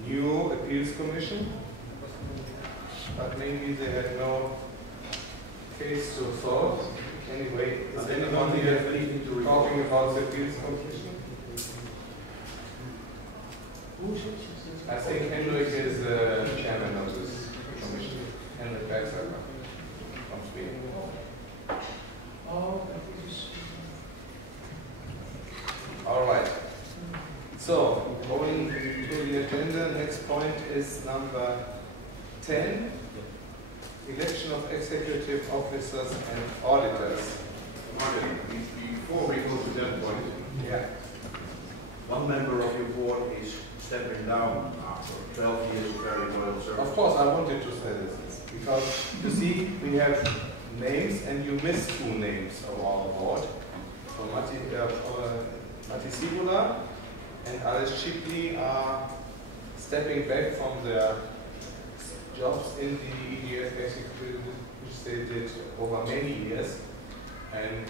new appeals commission, but maybe they had no case to solve. Anyway, is anyone here talking about the appeals commission? I think Henrik is the chairman of this commission. Henrik Bergsacker from Sweden. All right. So, going to the agenda, next point is number 10, election of executive officers and auditors. Martin, before we go to that point, Yeah. one member of your board is stepping down after 12 years of very loyal service. Of course, I wanted to say this because you see, we have names, and you missed 2 names of our board. So Matti Sibula and Alice Shipley are stepping back from their jobs in the EDF executive, which they did over many years. And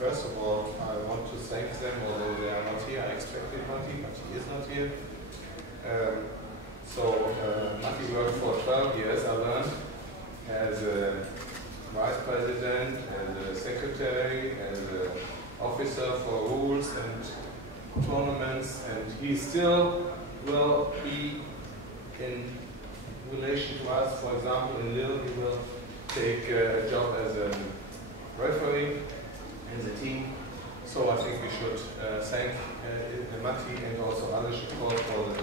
first of all, I want to thank them, although they are not here. I expected Matti, but he is not here. Matti worked for 12 years, I learned, as a vice president, as a secretary, as an officer for rules and tournaments, and he still will be in relation to us. For example, in Lille, he will take a job as a referee in the team. So I think we should thank Matti and also Alice, of course, for the,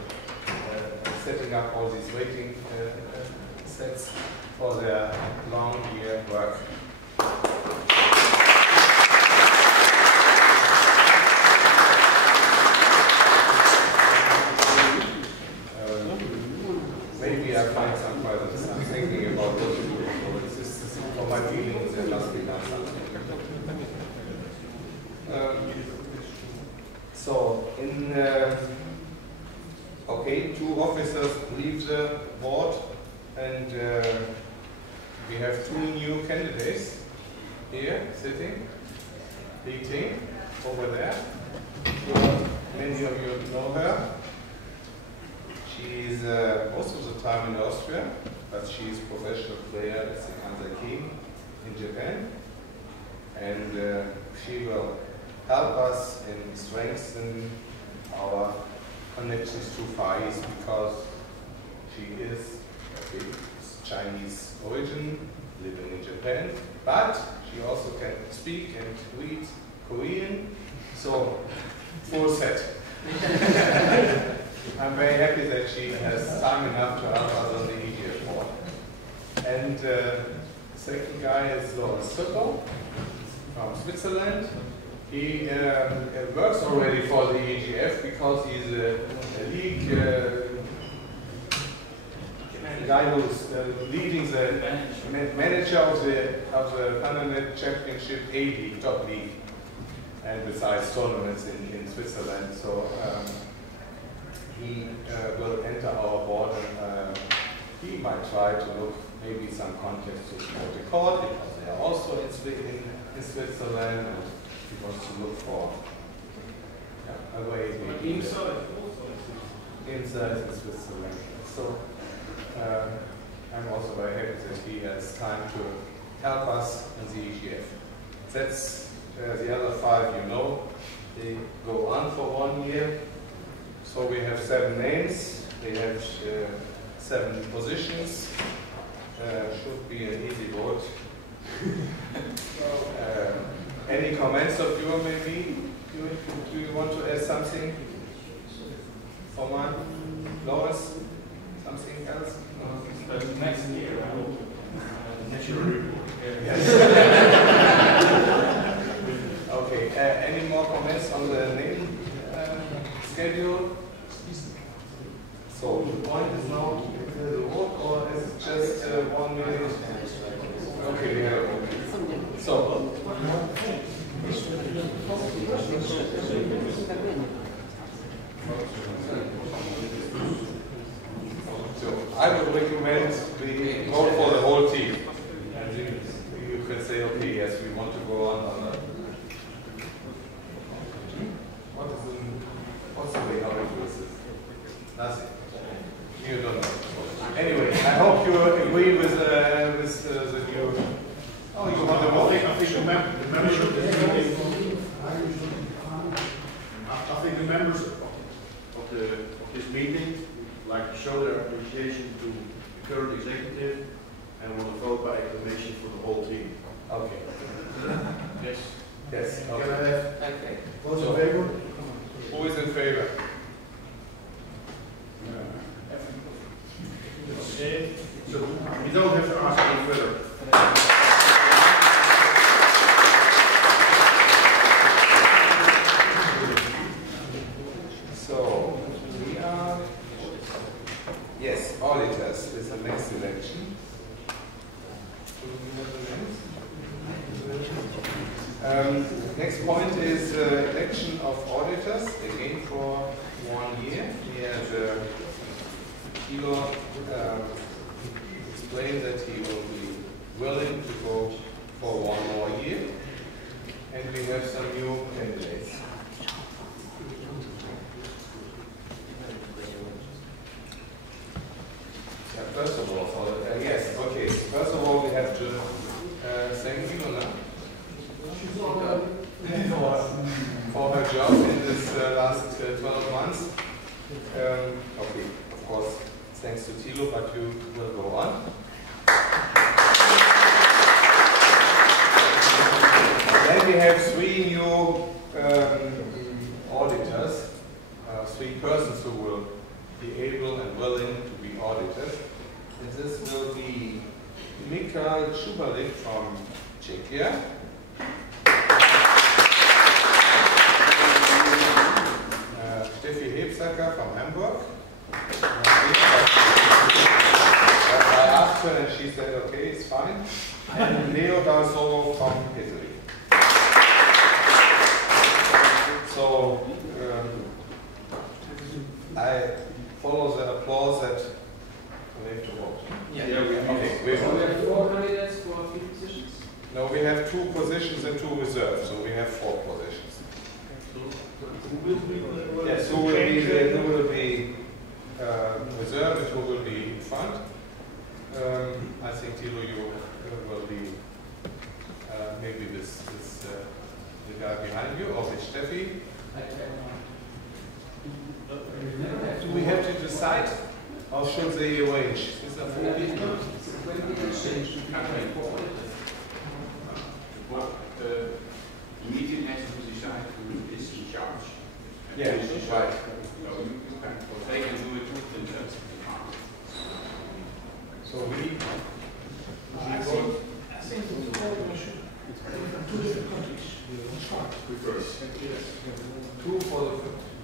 setting up all these waiting sets for their long year work. Maybe I find some presents. I'm thinking about what to do. So this is for my feelings, there must be done something. Okay, 2 officers leave the board, and we have 2 new candidates here sitting, meeting over there. Many of you know her. She's most of the time in Austria, but she's a professional player at the Kansai King in Japan, and she will help us in strengthening our connections to Far East, because she is Chinese origin, living in Japan, but she also can speak and read Korean, so full set. I'm very happy that she has time enough to help us on the EDF board. And the second guy is Lorenz Trippo from Switzerland. He works already for the EGF because he's a league guy who's leading the manager of the permanent championship A League, top league, and besides tournaments in Switzerland. So he will enter our board, and he might try to look maybe some contacts to support the court, because they are also in Switzerland. And he wants to look for a way inside in Switzerland. So I'm also very happy that he has time to help us in the EGF. That's the other 5 you know. They go on for 1 year. So we have 7 names. They have 7 positions. Should be an easy vote. Any comments of you maybe? Do you want to add something? For mine? Lois? Something else? Next year, I hope. Next year. Yes. Okay, any more comments on the name schedule? So the point is now the vote, or is it just 1 minute? Okay, we have. So I would recommend we vote for the whole team. And you can say, okay, yes, we want to go on that. What's the way how it works? Nothing. You don't know. Anyway, I hope you agree with the new. Oh, you want to vote? I think the members of this meeting like to show their appreciation to the current executive and want to vote by acclamation for the whole team. Okay. Yes. Yes. Can I have Okay. votes in favor? Who is in favor? don't have to ask any further. So, we are, yes, auditors is the next election. Do we have the names? Next point is election of auditors, again for 1 year. We have Thilo explained that he will be willing to go for 1 more year. And we have some new candidates. First of all, yes, okay. First of all, we have to thank Ilona for her job in this last 12 months. Okay, of course, thanks to Thilo, but you will go on. Then we have 3 new auditors, 3 persons who will be able and willing to be auditors. And this will be Mikhail Šubalik from Czechia, Steffi Hebsacker from Hamburg. I asked her and she said, okay, it's fine. And Leo Darsolo from Italy. So I follow the applause that we have to vote. Yeah, we have. Okay, we have 4 candidates for 3 positions? No, we have 2 positions and 2 reserves, so we have 4 positions. Yes, who will be reserved and who will be in front? I think Thilo, you will be maybe this the guy behind you, or with Steffi. Do we have to decide, or should they arrange? Is there 4 people? The meeting has to decide who is in charge. Yeah, right. So they can do it themselves. So we I think the program should from 2 different countries. Reverse. 2 for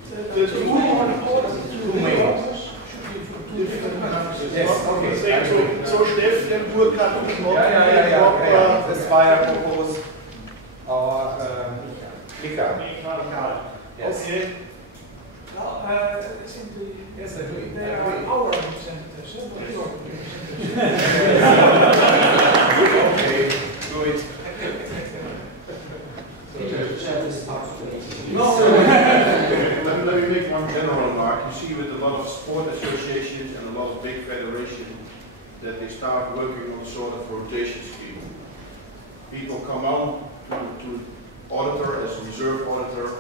The 2 main authors should be from 2 different countries. Yes, okay. So Steff and Burkhard would not yeah. That's why I propose our Mika. Yes. Okay. Now, simply, Yes, I agree. they are our representatives, not your representatives. Okay, do it. Let me make one general remark. You see with a lot of sport associations and a lot of big federations that they start working on sort of rotation scheme. People come on to auditor as a reserve auditor,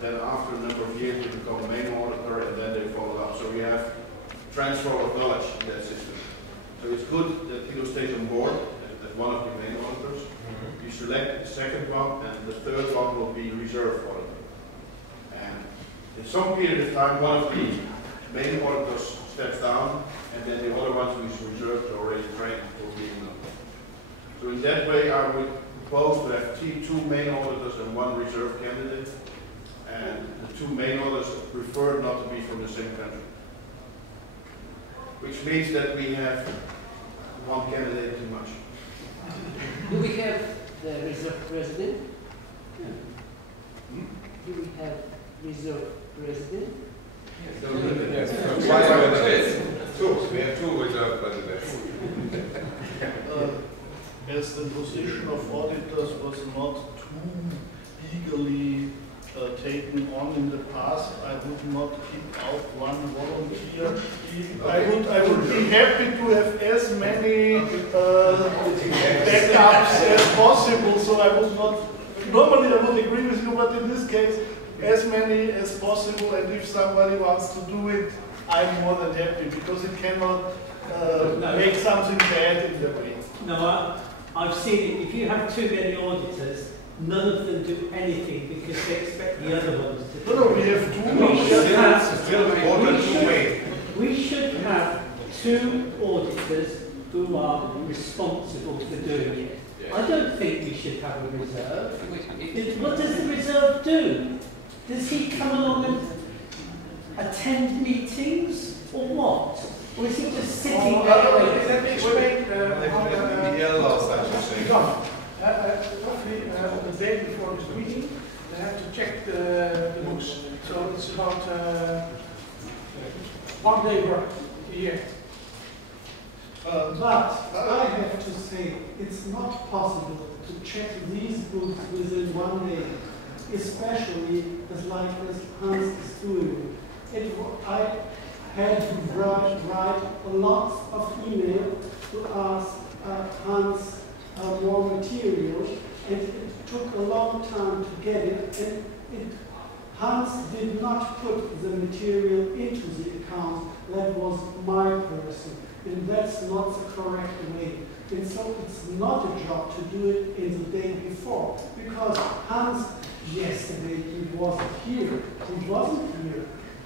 then after a number of years they become a main auditor and then they follow up. So we have transfer of knowledge in that system. So it's good that Thilo stays on board as one of the main auditors. You select the second one and the third one will be reserve auditor. And in some period of time one of the main auditors steps down and then the other one who is reserved or already trained will be in. So in that way I would propose to have 2 main auditors and 1 reserve candidate. And the 2 main auditors prefer not to be from the same country. Which means that we have 1 candidate too much. Do we have the reserve president? Do we have reserve president? Yes. Twice presidents. 2. We have 2 reserve presidents. As the position of auditors was not too eagerly taken on in the past, I would not keep out 1 volunteer. I would be happy to have as many backups as possible, so I would not, normally I would agree with you, but in this case, as many as possible, and if somebody wants to do it, I'm more than happy, because it cannot make something bad in the way. No, I've seen it. If you have too many auditors, none of them do anything because they expect the other ones to do. No, we have 2. We should have 2 auditors who are responsible for doing it. I don't think we should have a reserve. What does the reserve do? Does he come along and attend meetings or what? Or is he just sitting there? Let me explain roughly the day before this meeting, they have to check the books. So it's about 1 day work a year. But I have to say, it's not possible to check these books within 1 day, especially as Hans is doing. I had to write a lot of email to ask Hans more material, and it took a long time to get it, and Hans did not put the material into the account. That was my person, and that's not the correct way. And so it's not a job to do it in the day before, because Hans, yesterday he wasn't here,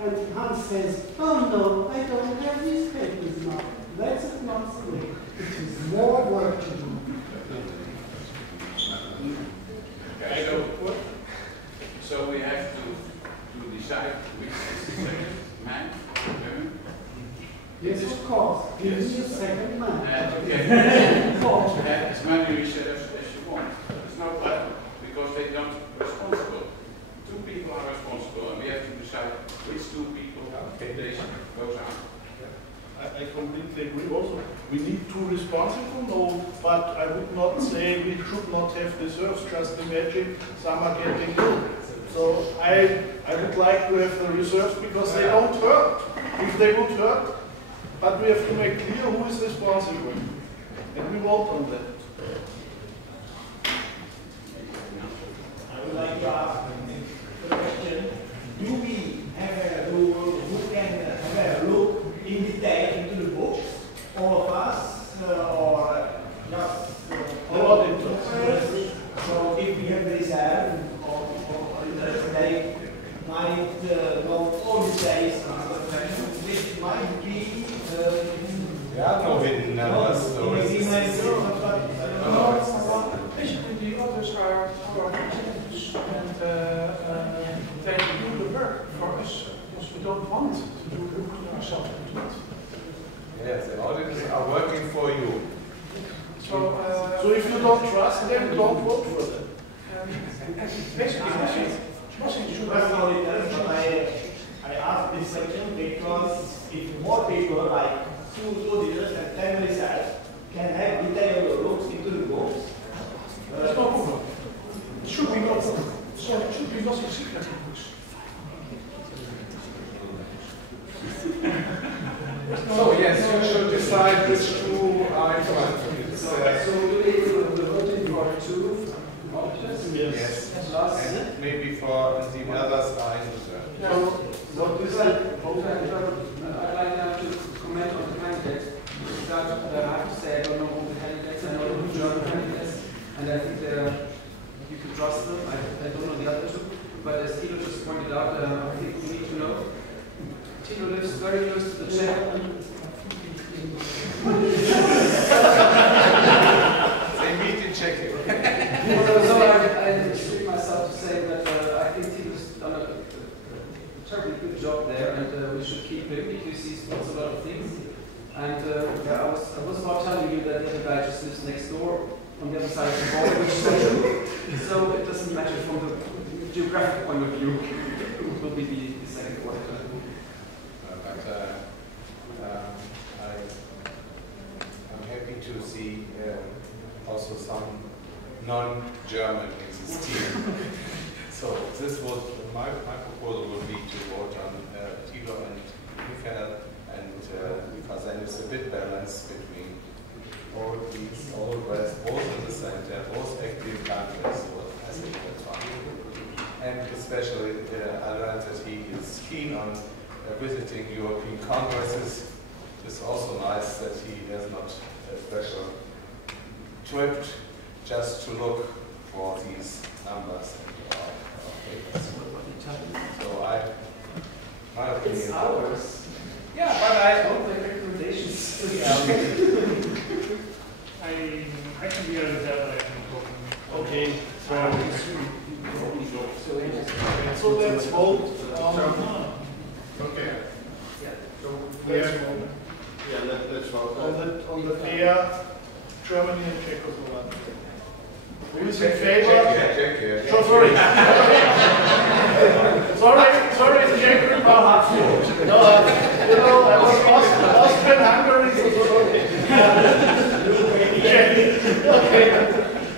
and Hans says, oh no, I don't have these papers now. That's not the way. It is more work to do. Okay, so we have to decide which is the second man, women. Yes, of course. Give me a second man. Okay. As many reserves as you want. It's no problem, because they don't responsible. 2 people are responsible, and we have to decide which 2 people goes on. I completely agree also. We need 2 responsible, no, but I would not say we should not have reserves. Just imagine some are getting ill. So I would like to have the reserves because they don't hurt. If they would hurt, but we have to make clear who is responsible. And we vote on that. I would like to ask a question. Do we have a rule who can have a look in detail into the books? All of us? Or just all the books? So if we have reserve, or they might not always say which might be there are no hidden numbers, so Basically, the others are our representatives, and they do the work for us, because we don't want to do the work ourselves. yes, the auditors are working for you. So if you don't trust them, don't vote for them. Basically, nothing should have auditors, but I asked this question because if more people like 2 auditors and 10 research can have detailed looks into the books, that's no problem. It should be no problem. So it should be nothing secret in books. So yes, you should decide which 2 are important. So we will vote for 2 auditors? Yes. And maybe for the others are in reserve. I'd like now to comment on the candidates. I have to say I don't know all the candidates. I know the German candidates, and I think you can trust them. I don't know the other 2, but as Tilo just pointed out, I think we need to know. Tilo lives very close to the chair. They meet in Czechia. So I restrict myself to say that I think Tilo's done a terribly good job there, and we should keep him because he spots a lot of things. And I was about telling you that the other guy just lives next door on the other side of the border, which is not true. So it doesn't matter from the geographic point of view. It will be the second auditor. I'm happy to see also some non-German in this team. So this was my proposal would be to vote on Tilo and Michael, and because then it's a bit balanced between all these, all West, both in the center, both active countries. So I think that's fine. And especially I learned that he is keen on visiting European congresses. It's also nice that he has not a special trip just to look for these numbers and papers. So my opinion. It's ours. Yeah, but I don't make recommendations. I can be a reserve. Okay, so let's vote on. Okay. Let's vote. On the pair, Germany and Czechoslovakia. Who is in favor? Czechia. Oh, sorry. sorry, Czech Republic. No, you know, I was Austrian Hungary, so okay.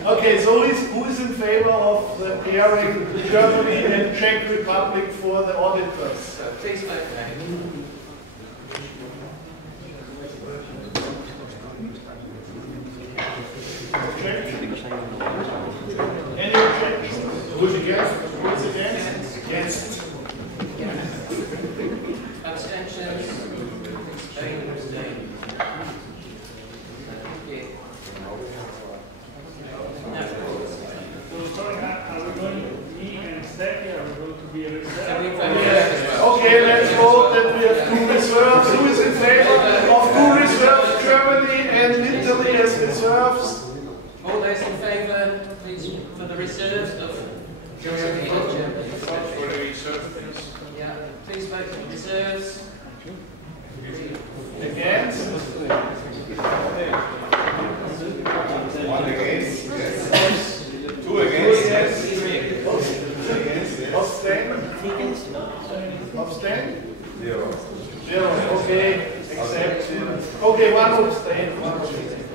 Okay, so who is in favor of the pairing Germany and Czech Republic for the auditors? Please vote no. Any objections? Who's against? Who's against? Against. Abstentions? Abstain. So sorry, are we going to be and Steffi, are we going to be a reserve? Okay, let's vote that we have two reserves. Who is in favor of two reserves, Germany and Italy as reserves? All those in favour, please, for the reserves of Germany and Germany. For the reserve, please. Yeah, please vote for the reserves. Against? One against, yes. Two against, yes. Three against. Abstain? Abstain? Zero. Zero, okay, accepted. Okay, one abstain.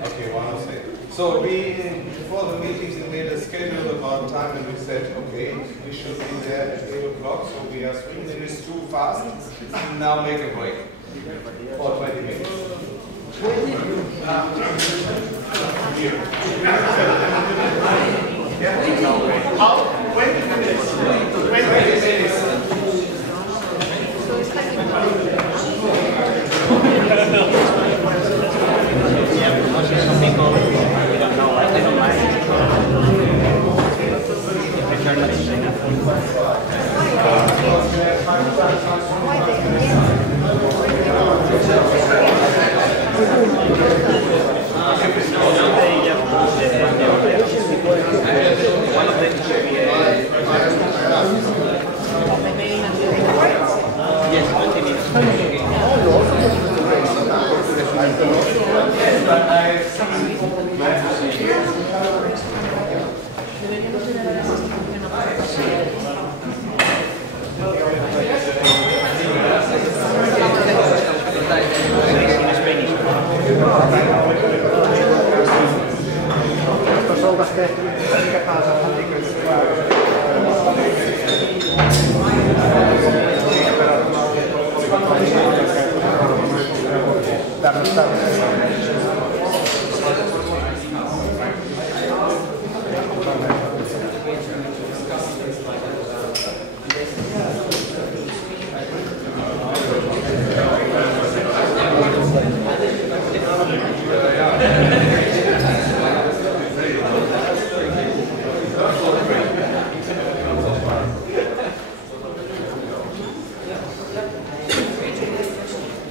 Okay, one abstain. So we, before the meetings, we made a schedule about time and we said, okay, we should be there at 8 o'clock, so we are 3 minutes too fast. Now make a break for 20 minutes. How? 20 minutes. 20 minutes.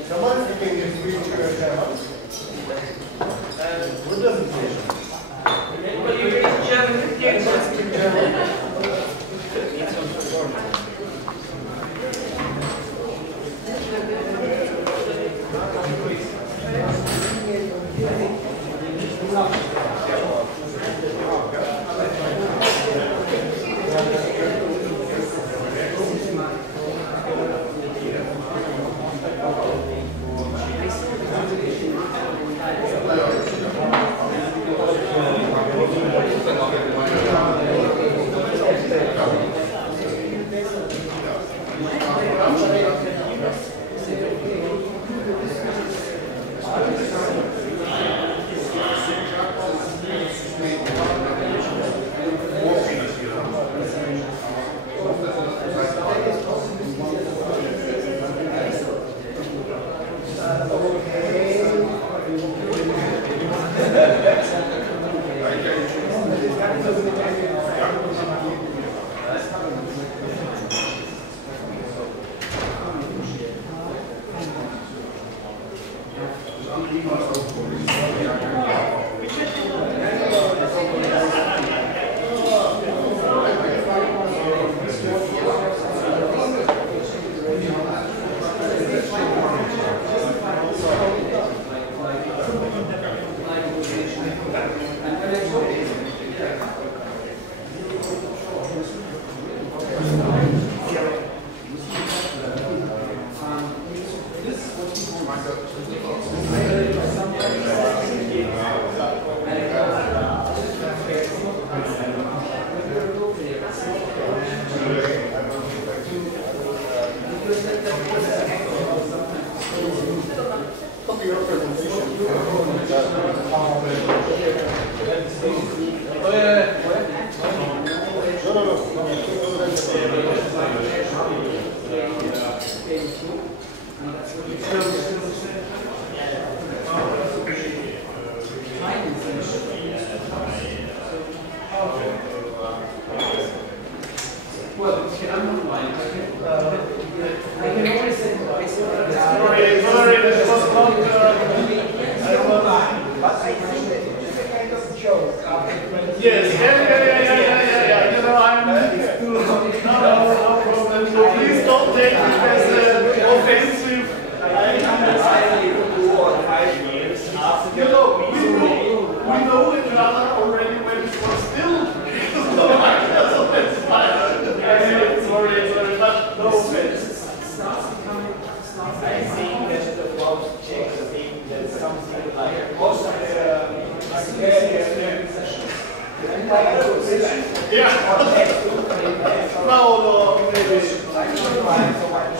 Someone can just reach your It's a kind of joke after 20 Yes, yeah. You know, I'm no problem. So please don't take it as offensive. I understand. 2 or 5 years after You know, we know each other already when it was still. So that's fine. Sorry, but no offense. I think that the Klaus checks think that something like also Yeah. No, maybe.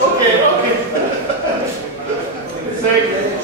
Okay. Thank you.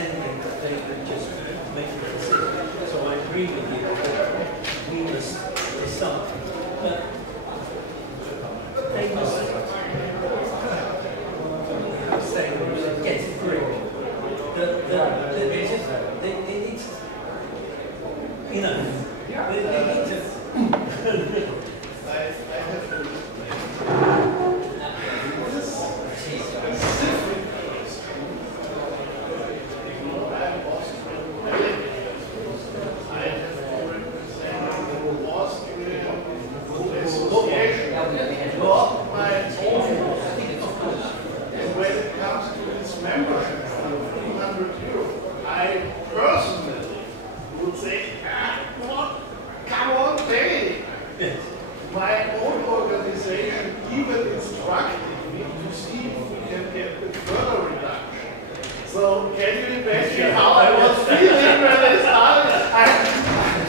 pretending that they could just make a decision. So I agree with you that we must decide. But they must say, get a grip. It's, you know, they need to. So can you imagine how I was feeling when I started?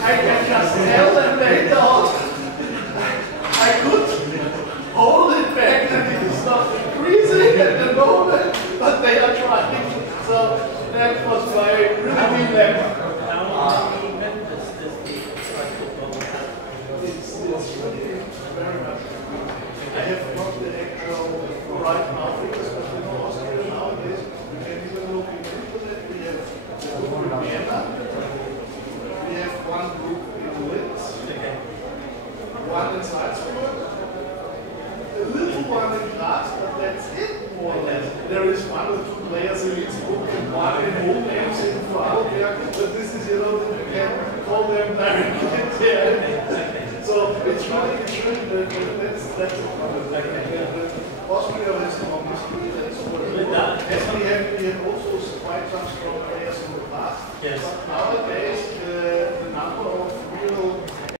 I can just tell them later on. I could hold it back that it is not increasing at the moment, but they are trying. So that was my really dilemma. How many members does the football have? It's really very much. I have not the actual right now figures, but you know, Austria nowadays, you can even look into that. We have a group in Vienna, we have one group in Linz, one in Salzburg, a little one in Graz, but that's it, more or less. There is one or two players in Innsbruck and one in home games in Vorarlberg, but this is, you know, you can call them directly. So it's really that's a problem. Austria has a long history, that's what it is. We have also quite some strong players in the past. Yes. But nowadays,